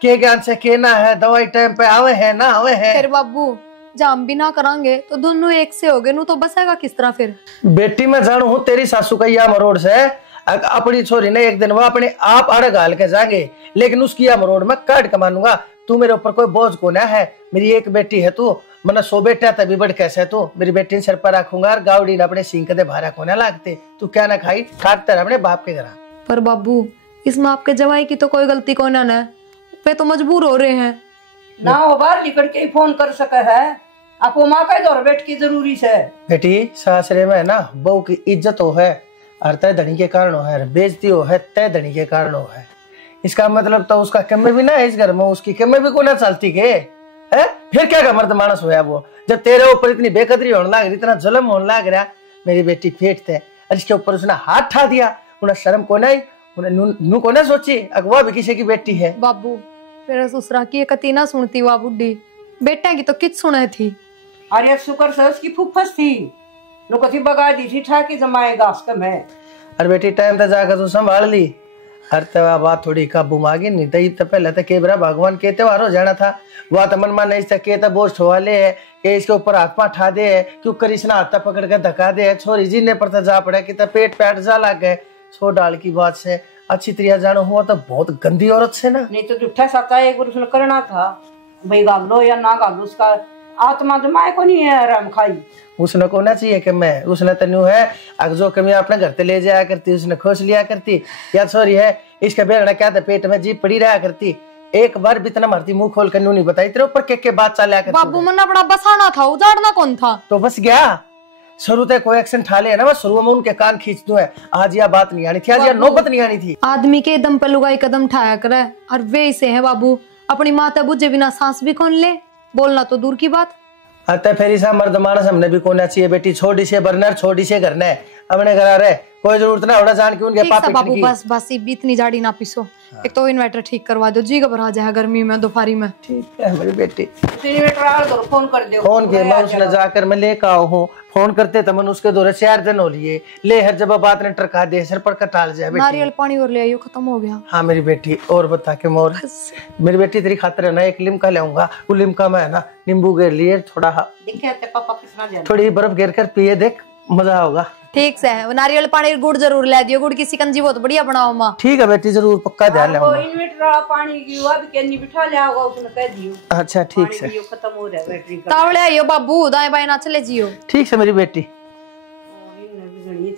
के ज्ञान से केना है, दवाई टाइम पे आवे है ना आवे है। फिर बाबू जाम भी ना करांगे तो दोनों एक से हो गए, नु तो बसेगा किस तरह फिर? बेटी मैं जानू हूँ तेरी सासू का या मरोड़ से अपनी छोरी ने एक दिन वो अपने आप आड़ गाल के जाएंगे, लेकिन उसकी या मरोड़ में काट कमानूंगा। तू मेरे ऊपर कोई बोझ को ना है, मेरी एक बेटी है तू, मैंने 100 बेटा तभी बढ़ कैसे तू मेरी बेटी ने सिर पर रखूंगा, और गावड़ी ने अपने सिंह दे भारा को ना लागते, तू क्या ना खाई काटते रह अपने बाप के घर। पर बाबू इसमें आपके जवाई की तो कोई गलती को ना है, वे तो मजबूर हो रहे हैं ना, वो बाहर निकल के ही फोन कर सके है, आपको माँ का दौर बैठ की जरूरी है। बेटी सासरे में ना बहू की इज्जत हो है, और तय धनी के कारण हो है, बेइज्जती हो है तय धनी के कारण हो है। इसका मतलब तो उसका कमे भी ना है इस घर में, उसकी कमे भी को ना चलती के है। फिर क्या का मर्द मानस होया वो, जब तेरे ऊपर इतनी बेकदरी होने लग रही, इतना जुल्म होने लग रहा, मेरी बेटी फेट थे और इसके ऊपर उसने हाथ ठा दिया, उन्हें शर्म को नहीं, उन्हें नू को ना सोची अगवा भी किसी की बेटी है। बाबू मेरा ससुरा की कती ना सुनती वह बुढ़ी, बेटा की तो किच सुने थी। अरे शुक्र से उसकी फुफस थी, नु कथी बगा दी थी ठाकी जमाएगा उसका मैं। अरे बेटी टाइम तक जाकर तू संभाल ली, हर तवा बात थोड़ी काबू मांगी नहीं तो तो पहले तो केबरा भगवान के त्योहार हो जाना था, वह तो मन नहीं सके तो बोझ ठोवा ले है कि इसके ऊपर हाथ पा ठा दे है, क्यों करिश्ना हाथ पकड़ के धक्का दे है, छोरी जीने पर तो जा पड़े कि तो पेट पैट जा लग गए। सो डाल की बात से अच्छी तरह जानो हुआ तो बहुत गंदी औरत से ना, नहीं तो जुठा साता एक बार उसने करना था भाई, गालो या ना गालो उसका आत्मा तो माए को नहीं है आराम खाई। उसने को ना चाहिए कि मैं उसने तनु है अगर जो कमी अपने घर पे ले जाया करती उसने खोस लिया करती या सॉरी है इसका बेरना क्या था पेट में जीप पड़ी रहा करती एक बार भी इतना मारती मुंह खोल कर नहीं बताई तेरे ऊपर के बात चला करती। बाबू मना बड़ा बसाना था उजाड़ना कौन था तो बस गया शुरू तक कोई एक्शन ठा ले ना मैं शुरू में उनके कान खींच दूं है आज यह बात नहीं आनी थी आज यह नौबत नहीं आनी थी। आदमी के दम पे लुगाई कदम ठाया करे और वे से है बाबू अपनी माता बुझे बिना सांस भी कौन ले बोलना तो दूर की बात। अतः फिर ऐसा मर्द मानस हमने भी कोना चाहिए बेटी छोटी से बरनर छोटी से करना है अपने घर रहे कोई जरूरत ना होना जान के उनके पापा बाबू बस बस इतनी जाड़ी ना पीसो। एक तो इन्वर्टर ठीक करवा दो जी घबरा जाए गर्मी में दोपहरी में। ठीक है मेरी बेटी इन्वर्टर आ दो फोन कर दो फोन के मैं उसने जाकर मैं लेकर आओ हूँ फोन करते तो मन उसके दौरे 4 दिन हो लिए ले हर जब बात ने टरका दे सर पर कटाल जाए बेटी। नारियल पानी और ले आइयो खत्म हो गया। हाँ मेरी बेटी और बता के मोर मेरी बेटी तेरी खातिर है ना एक लिमका ले आऊंगा वो लिमका में है ना नींबू गिर लिए थोड़ा थोड़ी बर्फ गिर कर पिए देख मजा होगा। ठीक से है नारियल पानी गुड़ जरूर ले दियो गुड़ की शिकंजी बहुत बढ़िया बनाओ माँ। ठीक है बेटी जरूर पक्का ध्यान ले इन्वर्टर वाला पानी की वो भी केनी बिठा ले आओगा उसने कह दियो। अच्छा ठीक से खत्म हो रहा है बैटरी का तावड़े आइयो बाबू दाएं बाएं ना चले जियो। ठीक है मेरी बेटी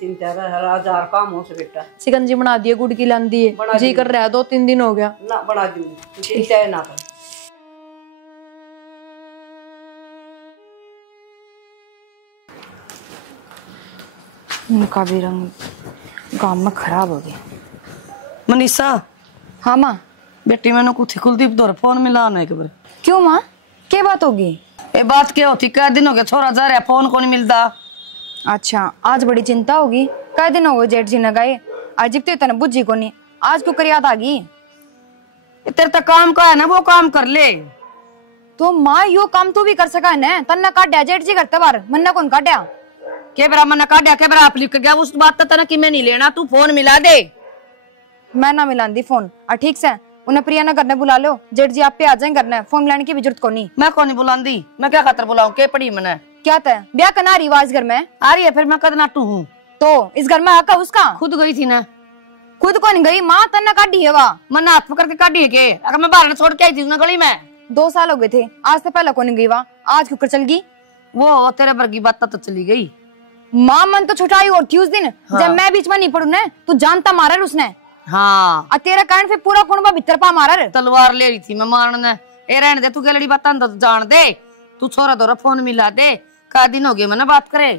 चिंता हजार काम हो से बेटा शिकंजी बना दिए गुड़ की लांदी है जी कर रहा है 2-3 दिन हो गया ना बना दूं चिंता है ना कर। उनका भी रंग गांव में खराब हो गया। मनीषा हाँ माँ बेटी मैंने कुछ कुलदीप दौर फोन मिला ना एक बार। क्यों माँ क्या बात होगी? ये बात क्या होती कई दिन हो गए छोरा जा रहा फोन को नहीं मिलता। अच्छा आज बड़ी चिंता होगी कई दिन हो गए जेठ जी न गए अजीब तो इतना बुझी को नहीं आज क्यों कर याद आ गई? तेरे तक काम का है ना वो काम कर ले। तो माँ यो काम तू भी कर सका है न तन्ना काटा जेठ जी करते बार मन्ना कौन काटा के बरा मना काटा के बरा आप लिख गया उस बात तना कि मैं नहीं लेना तू फोन मिला दे। मैं ना मिलांदी फोन और ठीक से उन्हें प्रिया ना करने बुला लो जेठ जी आप पे आ जाए करना फोन मिलाने की भी जरूरत को नहीं। मैं कौन नहीं बुलांदी मैं क्या खातर बुलाऊं के पड़ी मैंने क्या तय ब्याह करना रिवाज घर में आ रही है फिर मैं कद नाटू हूँ तो इस घर में आका उसका खुद गई थी ना खुद कौन गई माँ तन्ना काटी है वाह मना हाथ पकड़ के काटी है के अगर मैं बाहर छोड़ के आई थी ना गली में 2 साल हो गए थे आज से पहले कौन गई वाह आज क्यों चल गई वो तेरे वर्गी बात तो चली गई। माँ मन तो छुटाई और थी उस दिन हाँ। जब मैं बीच में नहीं पड़ू न तू जानता मारा उसने हाँ और तेरा कारण फिर पूरा कुंबा भीतर पा मारा तलवार ले रही थी मैं मारने ए रहने दे तू गलड़ी बात तो जान दे तू छोरा दौरा फोन मिला दे का दिन हो गए मैंने बात करे।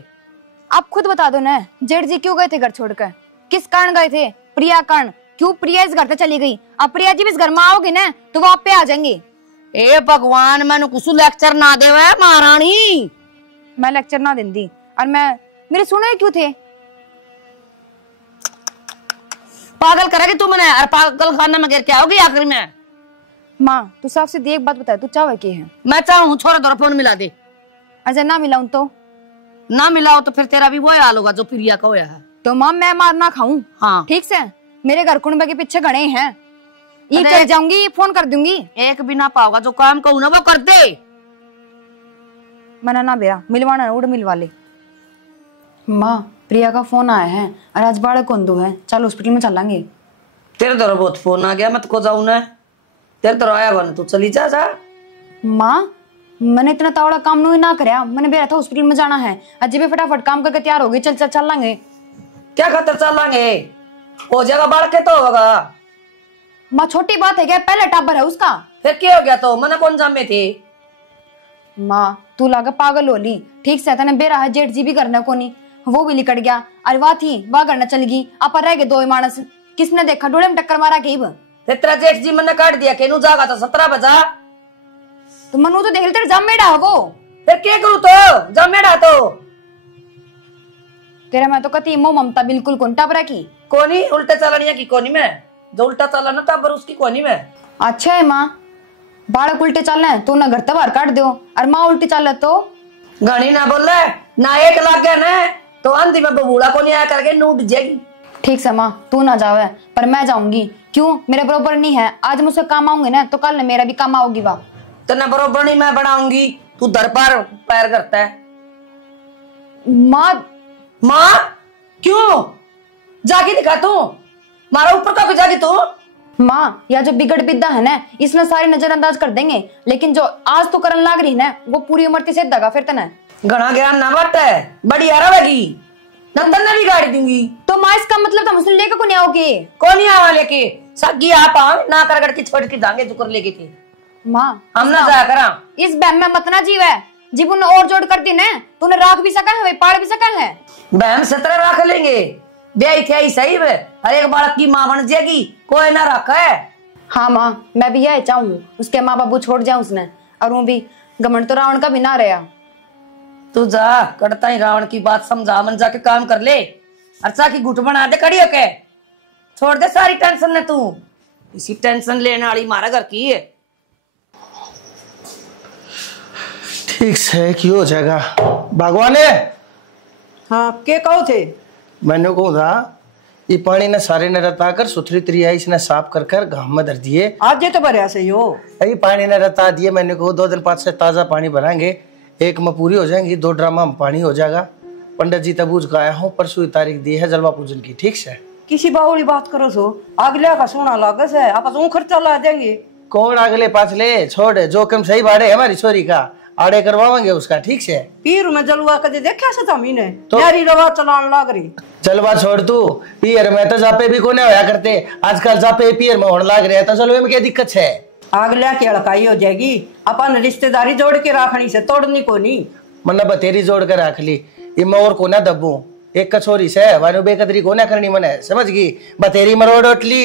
आप खुद बता दो न जेठ जी क्यों गए थे घर छोड़कर किस कारण गए थे प्रिया कारण क्यों प्रिया इस घर से चली गई अब प्रिया जी इस घर में आओगे न तो वो आप पे आ जाएंगे। ए भगवान मैंने कुछ लेक्चर ना दे महारानी मैं लेक्चर ना देंदी और मैं मेरे सुने क्यों थे पागल करेगी तू मैंने और पागल खाना में गिर के आओगी आखिर में। माँ तू साफ सीधी एक बात बता तू चाहे क्या है? मैं चाहूँ छोरा दौरा फोन मिला दे। अच्छा ना मिलाऊं तो ना मिलाओ तो फिर तेरा भी वही हाल होगा जो प्रिया का होया है। तो माँ मैं मार ना खाऊं हाँ ठीक से मेरे घर कुंबे के पीछे गणे हैं ये चल जाऊंगी फोन कर दूंगी एक भी ना पाओगा जो काम कहूँ ना वो कर दे। मना ना बेरा मिलवाना उड़ मिलवा ले। माँ प्रिया का फोन आया है और आज बाड़े कोंदू है चल हॉस्पिटल में चलेंगे। तेरे दौरा बहुत फोन आ गया मत को जाऊँ ना तेरे दौरा आया हुआ तू चली जा जा। माँ मैंने इतना तावड़ा काम नहीं ना कराया मैंने बेरा था हॉस्पिटल में जाना है अजय फटाफट काम करके तैयार हो गई चल चल चलेंगे। क्या खातर चलेंगे हो जाएगा बाढ़ के तो होगा। माँ छोटी बात है क्या पहले टाबर है उसका फिर क्या हो गया तो मैंने कौन जामे थे। माँ तू लागा पागल होली ठीक से तेने बेरा है जेठ जी भी करना को नहीं वो भी लिकट गया अरे वाह थी वाह करना चल गई आप रह गए 2 मानस किसने देखा डोले में टक्कर मारा के तेरा जेठ जी मैंने काट दिया केनू जागा तो 17 बजा तो मनु तो देख ले तेरे जमेड़ा है वो फिर क्या करूँ तो जमेड़ा तो तेरा मैं तो कती मो ममता बिल्कुल कौन टाबरा की कोनी उल्टे चलनिया की कोनी में जो उल्टा चला ना टाबर उसकी कोनी में। अच्छा है माँ बालक उल्टे चल रहे तो ना घर तबार काट दो और माँ उल्टी चल रहे तो घनी ना बोल रहे ना एक लाग गया ना तो अंधी में बबूढ़ा को नहीं आया करके नूट जाएगी। ठीक से माँ तू ना जावे पर मैं जाऊंगी क्यों मेरे बरोबर नहीं है आज मुझसे काम आऊंगी ना तो कल मेरा भी काम आओगी वाह तेना बरोबर नहीं मैं बनाऊंगी तू दर पर पैर करता है। माँ माँ क्यों जागी दिखा तू मारा ऊपर का जागी तू माँ या जो बिगड़ बिद्दा है ना इसमें सारी नजरअंदाज कर देंगे, लेकिन जो आज तो करन लाग रही ना वो पूरी उम्र से दगा फिर तना घना ज्ञान ना बट है बड़ी आरावेगी नंदन ने भी गाड़ी दूंगी। तो माँ इसका मतलब था मुझसे लेकर को आओगे कौन ही आवा लेके सगी आप ना कर की छोड़ के जाएंगे जुकर लेके थे माँ हम ना जाया करा। इस बहम में मत ना जीव है जीव ने और जोड़ कर दी ना तूने राख भी सका है पाड़ भी सका है। बहन 17 रख लेंगे ब्याह क्या ही सही है हर एक बालक की माँ बन जाएगी कोई ना रखा है। हाँ माँ मैं भी यही चाहूँ उसके माँ बाबू छोड़ जाए उसने और वो भी घमंड तो रावण का भी ना रहा। तू जा कड़ता ही रावण की बात समझा मन जाके काम कर ले अर्चा की गुट बना दे कड़ी के छोड़ दे सारी टेंशन ने तू इसी टेंशन लेने वाली मारा घर की है। ठीक से क्यों हो जाएगा भगवान है। हाँ के कहो थे मैंने कहा था ये पानी ने सारे ने रता कर सुथरी तरिया इसने साफ कर कर घाम में धर दिए आज ये तो भरिया से हो ये पानी ने रता दिए। मैंने कहा 2 दिन 5 से ताजा पानी भराएंगे एक में पूरी हो जाएंगी 2 ड्रामा में पानी हो जाएगा। पंडित जी तबूज का आया हूँ परसों तारीख दी है जलवा पूजन की ठीक से। किसी बाहुली बात करो सो अगले का सोना लागस है आप खर्चा ला देंगे। कौन अगले पाछले छोड़ जोखिम सही बाड़े हमारी छोरी का आड़े करवाएंगे उसका ठीक से। पीर में जलवा कदे देखा से तमीने तो यारी रवा चलान लाग रही जलवा छोड़ तू पीर में तो जापे भी कोने होया करते आजकल जापे पीर में होने लाग रहे तो जलवे में क्या दिक्कत है। अगले की अड़काई हो जाएगी अपन रिश्तेदारी जोड़ के रखनी से तोड़नी को नहीं मन्ना बतेरी जोड़ कर रख ली इमा और कोना दब्बू एक कछोरी से वानु बेकदरी कोना करनी मने समझ गई बतेरी मरोड़ उठली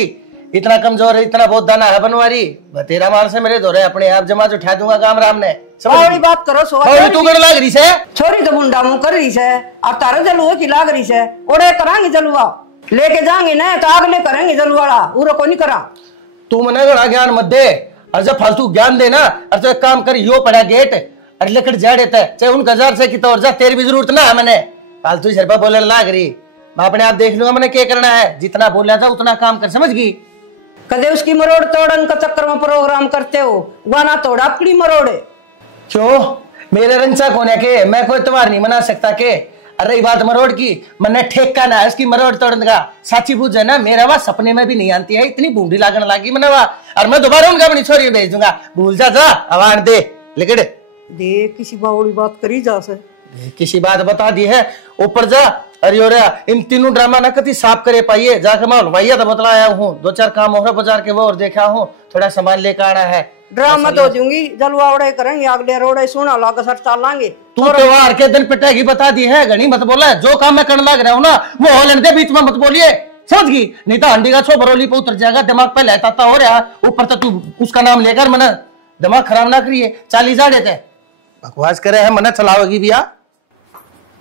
इतना कमजोर है इतना बहुत दाना है बनवारी बतेरा माल से मेरे दौरे अपने आप जमा उठा दूंगा काम राम ने बड़ी बात करो सो तू कर लाग रही से छोरी तो मुंडा मुंह कर रही से और तारे जलुआ की लाग रही से ओड़े करांगे जलुआ लेके जाएंगे ना तो अगले करेंगे जलुआड़ा उरो को नहीं करा तू मना गड़ा ज्ञान मत दे और जब फालतू ज्ञान देना और तो एक काम कर यो पड़ा गेट और लेकर जा देता है चाहे उन 1000 से कितना और जा तेरी भी जरूरत ना है मैंने फालतू सिर पर बोलने लाग रही मैं अपने आप देख लूंगा मैंने क्या करना है जितना बोला था उतना काम कर समझ गई। कदे उसकी मरोड़ तोड़न का चक्कर में प्रोग्राम करते हो गाना तोड़ा अपनी मरोड़े क्यों मेरे रंचा कोने के मैं कोई त्योहार नहीं मना सकता के। अरे बात मरोड़ की मैंने ठेका ना है उसकी मरोड़ तोड़ने का साची पूछ है ना मेरा वह सपने में भी नहीं आती है इतनी बूढ़ी लागने लगी मैंने वह और मैं दोबारा उनका अपनी छोरी भेज दूंगा भूल जा आवाज दे लेकिन दे किसी बावड़ी बात करी जा से किसी बात बता दी है ऊपर जा अरे इन तीनों ड्रामा ना कति साफ करे पाइए जाकर मैं हलवाइया तो बतलाया हूँ 2-4 काम और बाजार के वो और देखा हूँ थोड़ा सामान लेकर आना है ड्रामा तो दूंगी जलवा उड़े करेंगे अगले रोड़े सोना लाग सर चालांगे तू त्योहार के दिन पिटाई बता दी है घनी मत बोला जो काम मैं करने लग रहा हूँ ना वो होलन दे बीच में मत बोलिए समझ गई नहीं तो हंडी का छो बरोली पे उतर जाएगा दिमाग पे लहता हो रहा ऊपर तो तू उसका नाम लेकर मना दिमाग खराब ना करिए 40 देते बकवास करे है मना चलाओगी भैया।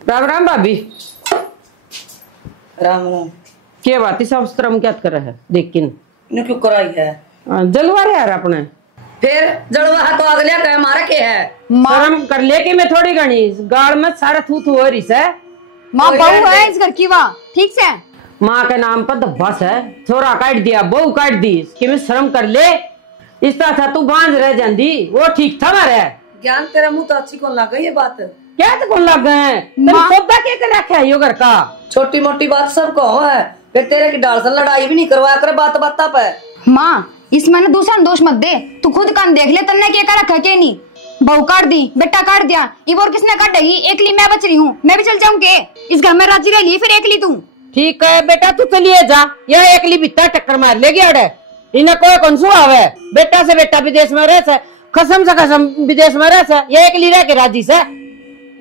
राम राम भाभी राम राम क्या बात है सब श्रम क्या कर रहा है लेकिन क्यों कराई है जलवा रहे यार अपने फिर जलवा है तो अगले का हमारा क्या है शर्म कर लेके मैं थोड़ी गणी गाड़ में सारा थू थू हो रही है माँ बहू है इस घर की वहाँ ठीक से माँ के नाम पर तो बस है छोरा काट दिया बहू काट दी कि मैं शर्म कर ले इस तरह था तू बांझ रह जाती वो ठीक था मारे ज्ञान तेरा मुंह तो अच्छी कौन लगा ये बात क्या तो कौन लग गए सौदा क्या कर रखा है यो घर का छोटी मोटी बात सबको है फिर तेरे की डाल से लड़ाई भी नहीं करवाया कर बात बात पे माँ इसमें ना दूसरा दोष मत दे तू खुद कान देख ले तन्ने क्या कर रखा के नहीं बहू काट दी बेटा काट दिया ये और किसने काटेगी एकली मैं बच रही हूँ मैं भी चल जाऊंगी इस घर में राजी रह ली फिर एकली तू ठीक है बेटा तू चलिए जा यह एकली बिता टक्कर मार लेगी अड़े इन्हें कोई कौन सु आवे बेटा से बेटा विदेश में रह से कसम से कसम विदेश में रह से ये एकली रह के राजी से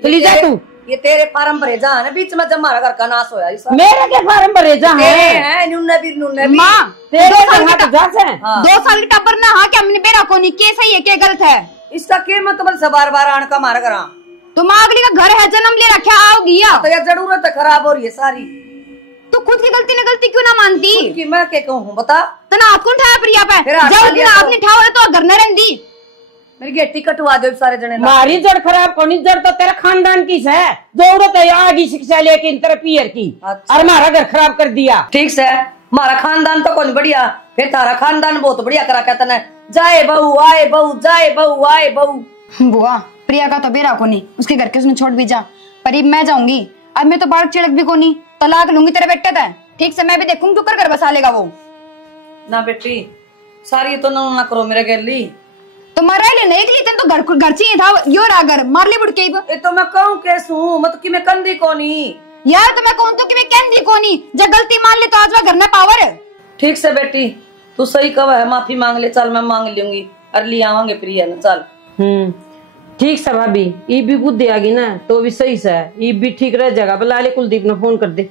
चली जा तू ये तेरे फार्म भरे जा है बीच में जब हमारा घर का नाश होया मेरे के फार्म भरे जा है नुन्ने भी माँ तेरे 2 साल हाथ जा से 2 साल की टब्बर ना हाँ क्या हमने बेरा को नहीं के सही है के गलत है इसका के मतलब से बार बार आने का मारा करा तो माँ अगली का घर है जन्म ले रखा आओगी तो ये जरूरत खराब हो रही है सारी तो खुद की गलती न गलती क्यों ना मानती कि मैं क्या कहूँ बता तो ना आपको उठाया प्रिया पे जब आपने ठाव तो घर न रहती मेरी गेटी कटवा दो सारे जने मारी जड़ खराब कोनी जड़ तो तेरा खानदान की है जरूरत है आगे शिक्षा लेके इन तरह पियर की और हमारा घर खराब कर दिया ठीक से हमारा खानदान तो कौन बढ़िया फिर तारा खानदान बहुत बढ़िया करा कहता ना जाए बहू आए बहू जाए बहू आए बहू बुआ प्रिया का तो बेरा को नहीं उसके घर के उसने छोड़ भी जा पर मैं जाऊंगी अब मैं तो बाढ़ चिड़क भी को नहीं तलाक लूंगी तेरे बेटे था ठीक से मैं भी देखूंगी तू कर घर बसा लेगा वो ना बेटी सारी तो ना करो मेरे गेली। तो मरा ले नहीं गली तन तो घर चाहिए था यो रागर मार ले बुड़के ये तो मैं कहूं कैसू मत कि मैं कंदी कोनी यार, तो मैं कहूं तो कि मैं कहंदी कोनी जब गलती मान ले तो आज वह घर में पावर है। ठीक से बेटी तू सही कहा है, माफी मांग ले। चल मैं मांग लूंगी और ले आवांगे प्रिया ना। चल ठीक से भाभी, ई भी बुद्धि आ गई ना तो भी सही से है। ई भी ठीक रह जाएगा। बुला ले कुलदीप ने फोन कर दे।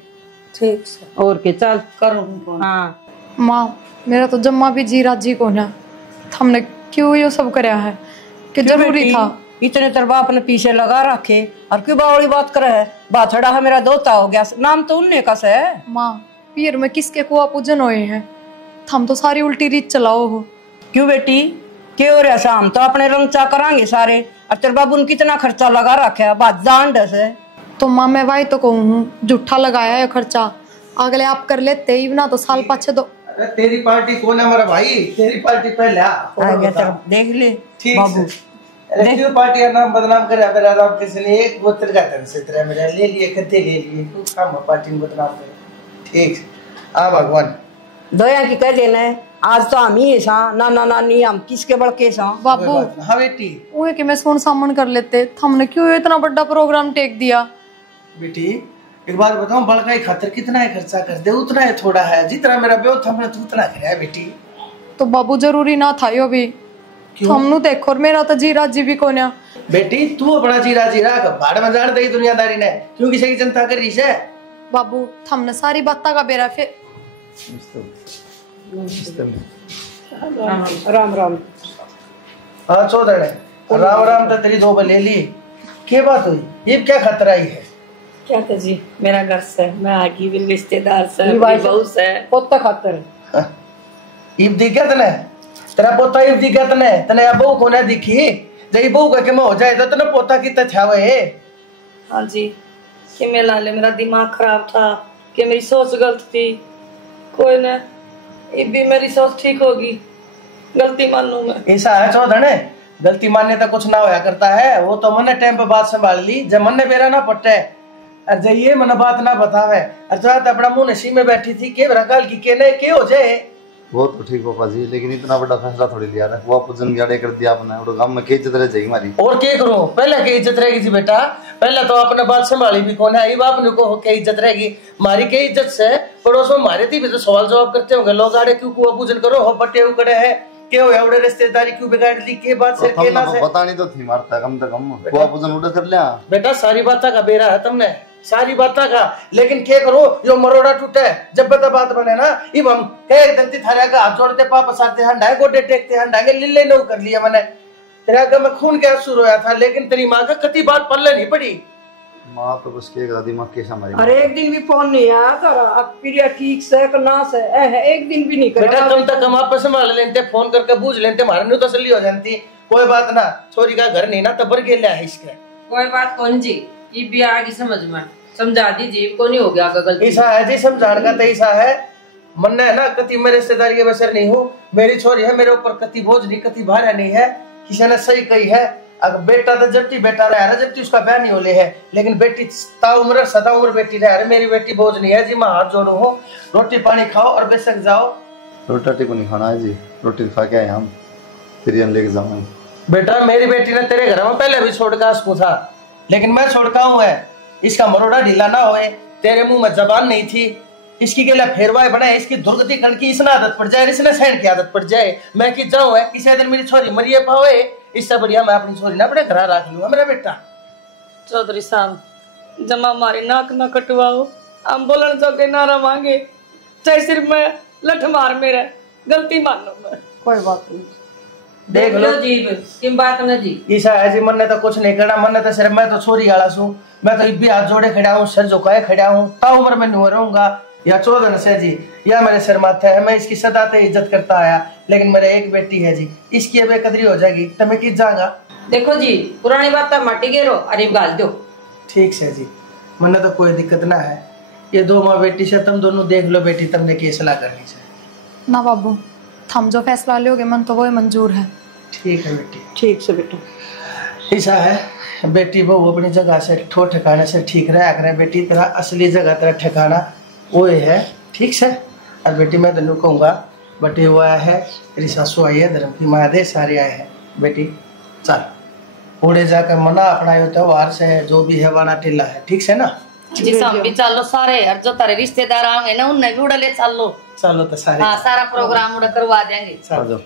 ठीक से और के चल करूँ। हाँ माँ मेरा तो जम्मा भी जी राजी को ना, हमने क्यों ये सब कराया है कि जरूरी था। इतने तेरे बाप ने पीछे लगा रखे और क्यों बावड़ी बात करे है। बाथड़ा है मेरा दोता हो गया, नाम तो उनने का से है। माँ पीर में किसके कुआ पूजन होए हैं, हम तो सारी उल्टी रीत चलाओ हो। क्यों बेटी क्यों हो रहा शाम तो अपने रंग चा करांगे सारे और तेरे बाबू ने कितना खर्चा लगा रखा है। बात जान से तो माँ मैं भाई तो कहूँ हूँ जूठा लगाया है खर्चा, अगले आप कर लेते ही ना तो साल पाछे तो। अरे तेरी पार्टी कौन है मेरा भाई? तेरी पार्टी पहले आ गया तेरा देख ले बाबू। अरे क्यों पार्टी का नाम बदनाम करे मेरा राम किसी ने एक बोतल का तरह से तेरा मेरा ले लिए कते ले लिए तू काम पार्टी में बदनाम करे। ठीक आ भगवान दया की कह देना है। आज तो हम ही है सा ना ना नानी हम किसके बड़के सा बाबू। हाँ बेटी वो कि मैं सोन सामन कर लेते, हमने क्यों इतना बड़ा प्रोग्राम टेक दिया। बेटी एक बात बताऊं, बड़का ही खातर कितना है खर्चा कर दे उतना है थोड़ा है, जितना मेरा ब्याह था हमने उतना किया है बेटी। तो बाबू जरूरी ना था यो भी, हमनु देखो और मेरा तो जी राजी भी कोन्या। बेटी तू अपना जीरा जीरा भाड़ में जान दई दुनियादारी ने क्यों किसी की चिंता कर रही है। बाबू हमने सारी बातें का बेरा फिर राम राम। हाँ चौधर राम राम तो तेरी दो ले ली। क्या बात हुई? ये क्या खतरा ही है? क्या था जी मेरा घर से मैं आगी भी रिश्तेदार से बहू से पोता खातर ईब दिखा तने तेरा पोता ईब दिखा तने बहू को ना दिखी जई बहू का के हो जाए तो तने पोता की तछावे है। हाँ जी कि मैं लाले मेरा दिमाग खराब था कि मेरी सोच गलत थी। कोई ना ये भी मेरी सोच ठीक होगी, गलती मान लूं मैं। ऐसा है चौधर गलती मानने तक कुछ ना होया करता है। वो तो मैंने टाइम पे बात संभाल ली जब मन ने बेरा ना पट्टे और जाइए मन बात ना बतावे अर्थात अपना मुंह नशी में बैठी थी के रकाल की के नहीं के हो जाए। वो तो ठीक पापा जी, लेकिन इतना बड़ा फैसला थोड़ी लिया ना। वो पूजन गाड़े कर दिया आपने और गांव में की इज्जत रह जाएगी हमारी। और क्या करूं पहले की इज्जत रहेगी जी बेटा, पहले तो अपने बात संभाली भी कौन है। बाप ने को क्या इज्जत रहेगी हमारी के इज्जत से पड़ोस में मारे थी भी तो सवाल जवाब करते होंगे लोग आड़े क्यों कुआ पूजन करो हो बट्टे उकड़े है क्यों एवढे रिश्तेदारी क्यों बिगाड़ ली के बात से के ना से पता नहीं तो थी मारता कम से कम कुआ पूजन उड़े कर लिया बेटा। सारी बात का बेरा है तुमने सारी बात का, लेकिन क्या करो यो मरोड़ा टूटे जब बता बात बने ना इब हम कह दंती थारे का हाथ जोड़ते पाप सारते हंडाए गोडे टेकते हंडाएंगे लिल्ले नो कर लिया मैंने। तेरा का मैं खून के आंसू रोया था लेकिन तेरी माँ का कति बात पल्ले नहीं पड़ी। माँ तो बस के दिमाग के हमारी। अरे एक दिन भी फोन नहीं आया कर अब प्रिया ठीक से ना से एक दिन भी नहीं कर बेटा कम तक हम आप संभाल लेते फोन करके पूछ लेते हमारे न्यू तसल्ली हो जाती। कोई बात ना छोरी का घर नहीं ना तबर के लिया है इसके कोई बात कौन जी ये भी आगे समझ में समझा दीजिए को नहीं हो गया गलती। ऐसा है जी समझाने का तो ऐसा है मन है ना कति मेरे रिश्तेदारी के बसर नहीं हूँ। मेरी छोरी है मेरे ऊपर कति बोझ नहीं कति भार नहीं है। किसी ने सही कही है अगर बेटा तो जबकि बेटा रहा जबकि उसका ब्याह नहीं होले है लेकिन बेटी ताउम्र सदा उम्र बेटी रहा। मेरी बेटी बोझ नहीं है जी मैं हाथ जोड़ू हूँ रोटी पानी खाओ और बेशक जाओ। रोटी को नहीं खाना है जी, रोटी खा के आए हम फिर लेके जाऊंगे। बेटा मेरी बेटी ने तेरे घर में पहले भी छोड़ का उसको था लेकिन मैं छोड़का हूँ है इसका मरोड़ा ढीला ना होए। तेरे मुंह में जबान नहीं थी इसकी के लिए फेरवाए बनाए इसकी दुर्गति कल की इसने आदत पड़ जाए इसने सहन की आदत पड़ जाए। मैं कि जाऊँ है किसी दिन मेरी छोरी मरिए पावे इससे बढ़िया मैं अपनी छोरी ना अपने घर रख लूंगा मेरा बेटा। चौधरी साहब जमा हमारी नाक न कटवाओ हम बोलन जोगे ना रवांगे चाहे सिर्फ मैं लठ मार मेरा गलती मान लो मैं। कोई बात नहीं देख लो जी किम बात ना जी ईसा है जी मन ने तो कुछ नहीं करना मन ने तो सिर्फ मैं तो छोरी आला सू मैं तो भी हाथ जोड़े खड़ा हूँ सर झुकाए खड़ा हूँ ता उम्र में नहीं रहूंगा या चौधर से जी या मेरे सिर माथे है। मैं इसकी सदा से इज्जत करता आया लेकिन मेरे एक बेटी है जी इसकी बेकदरी हो जाएगी तो मैं किस जाऊंगा। देखो जी पुरानी बात माटी गेरो अरे गाल दो ठीक से जी मन तो कोई दिक्कत ना है। ये दो माँ बेटी से तुम दोनों देख लो बेटी तुमने की सलाह करनी से ना बाबू हम जो फैसला लोगे मन तो वो मंजूर है। ठीक है बेटी ठीक से बेटा ऐसा है बेटी वो अपनी जगह से ठो ठिकाने से ठीक रहा करे बेटी तेरा असली जगह तेरा ठिकाना वो है ठीक से। और बेटी मैं तेन कहूँगा बटे हुआ है, तेरी सासू आई है, धर्म की महादेव सारे आए हैं। बेटी चल उड़े जाकर मना अपना यो त्योहार से जो भी है वाना टिल्ला है, ठीक से ना? जी सब भी चलो सारे, और जो तारे रिश्तेदार आएंगे ना उन्हें भी उड़ा ले चलो। चलो तो सारे हाँ सारा प्रोग्राम उड़ा करवा देंगे। आ जाओ।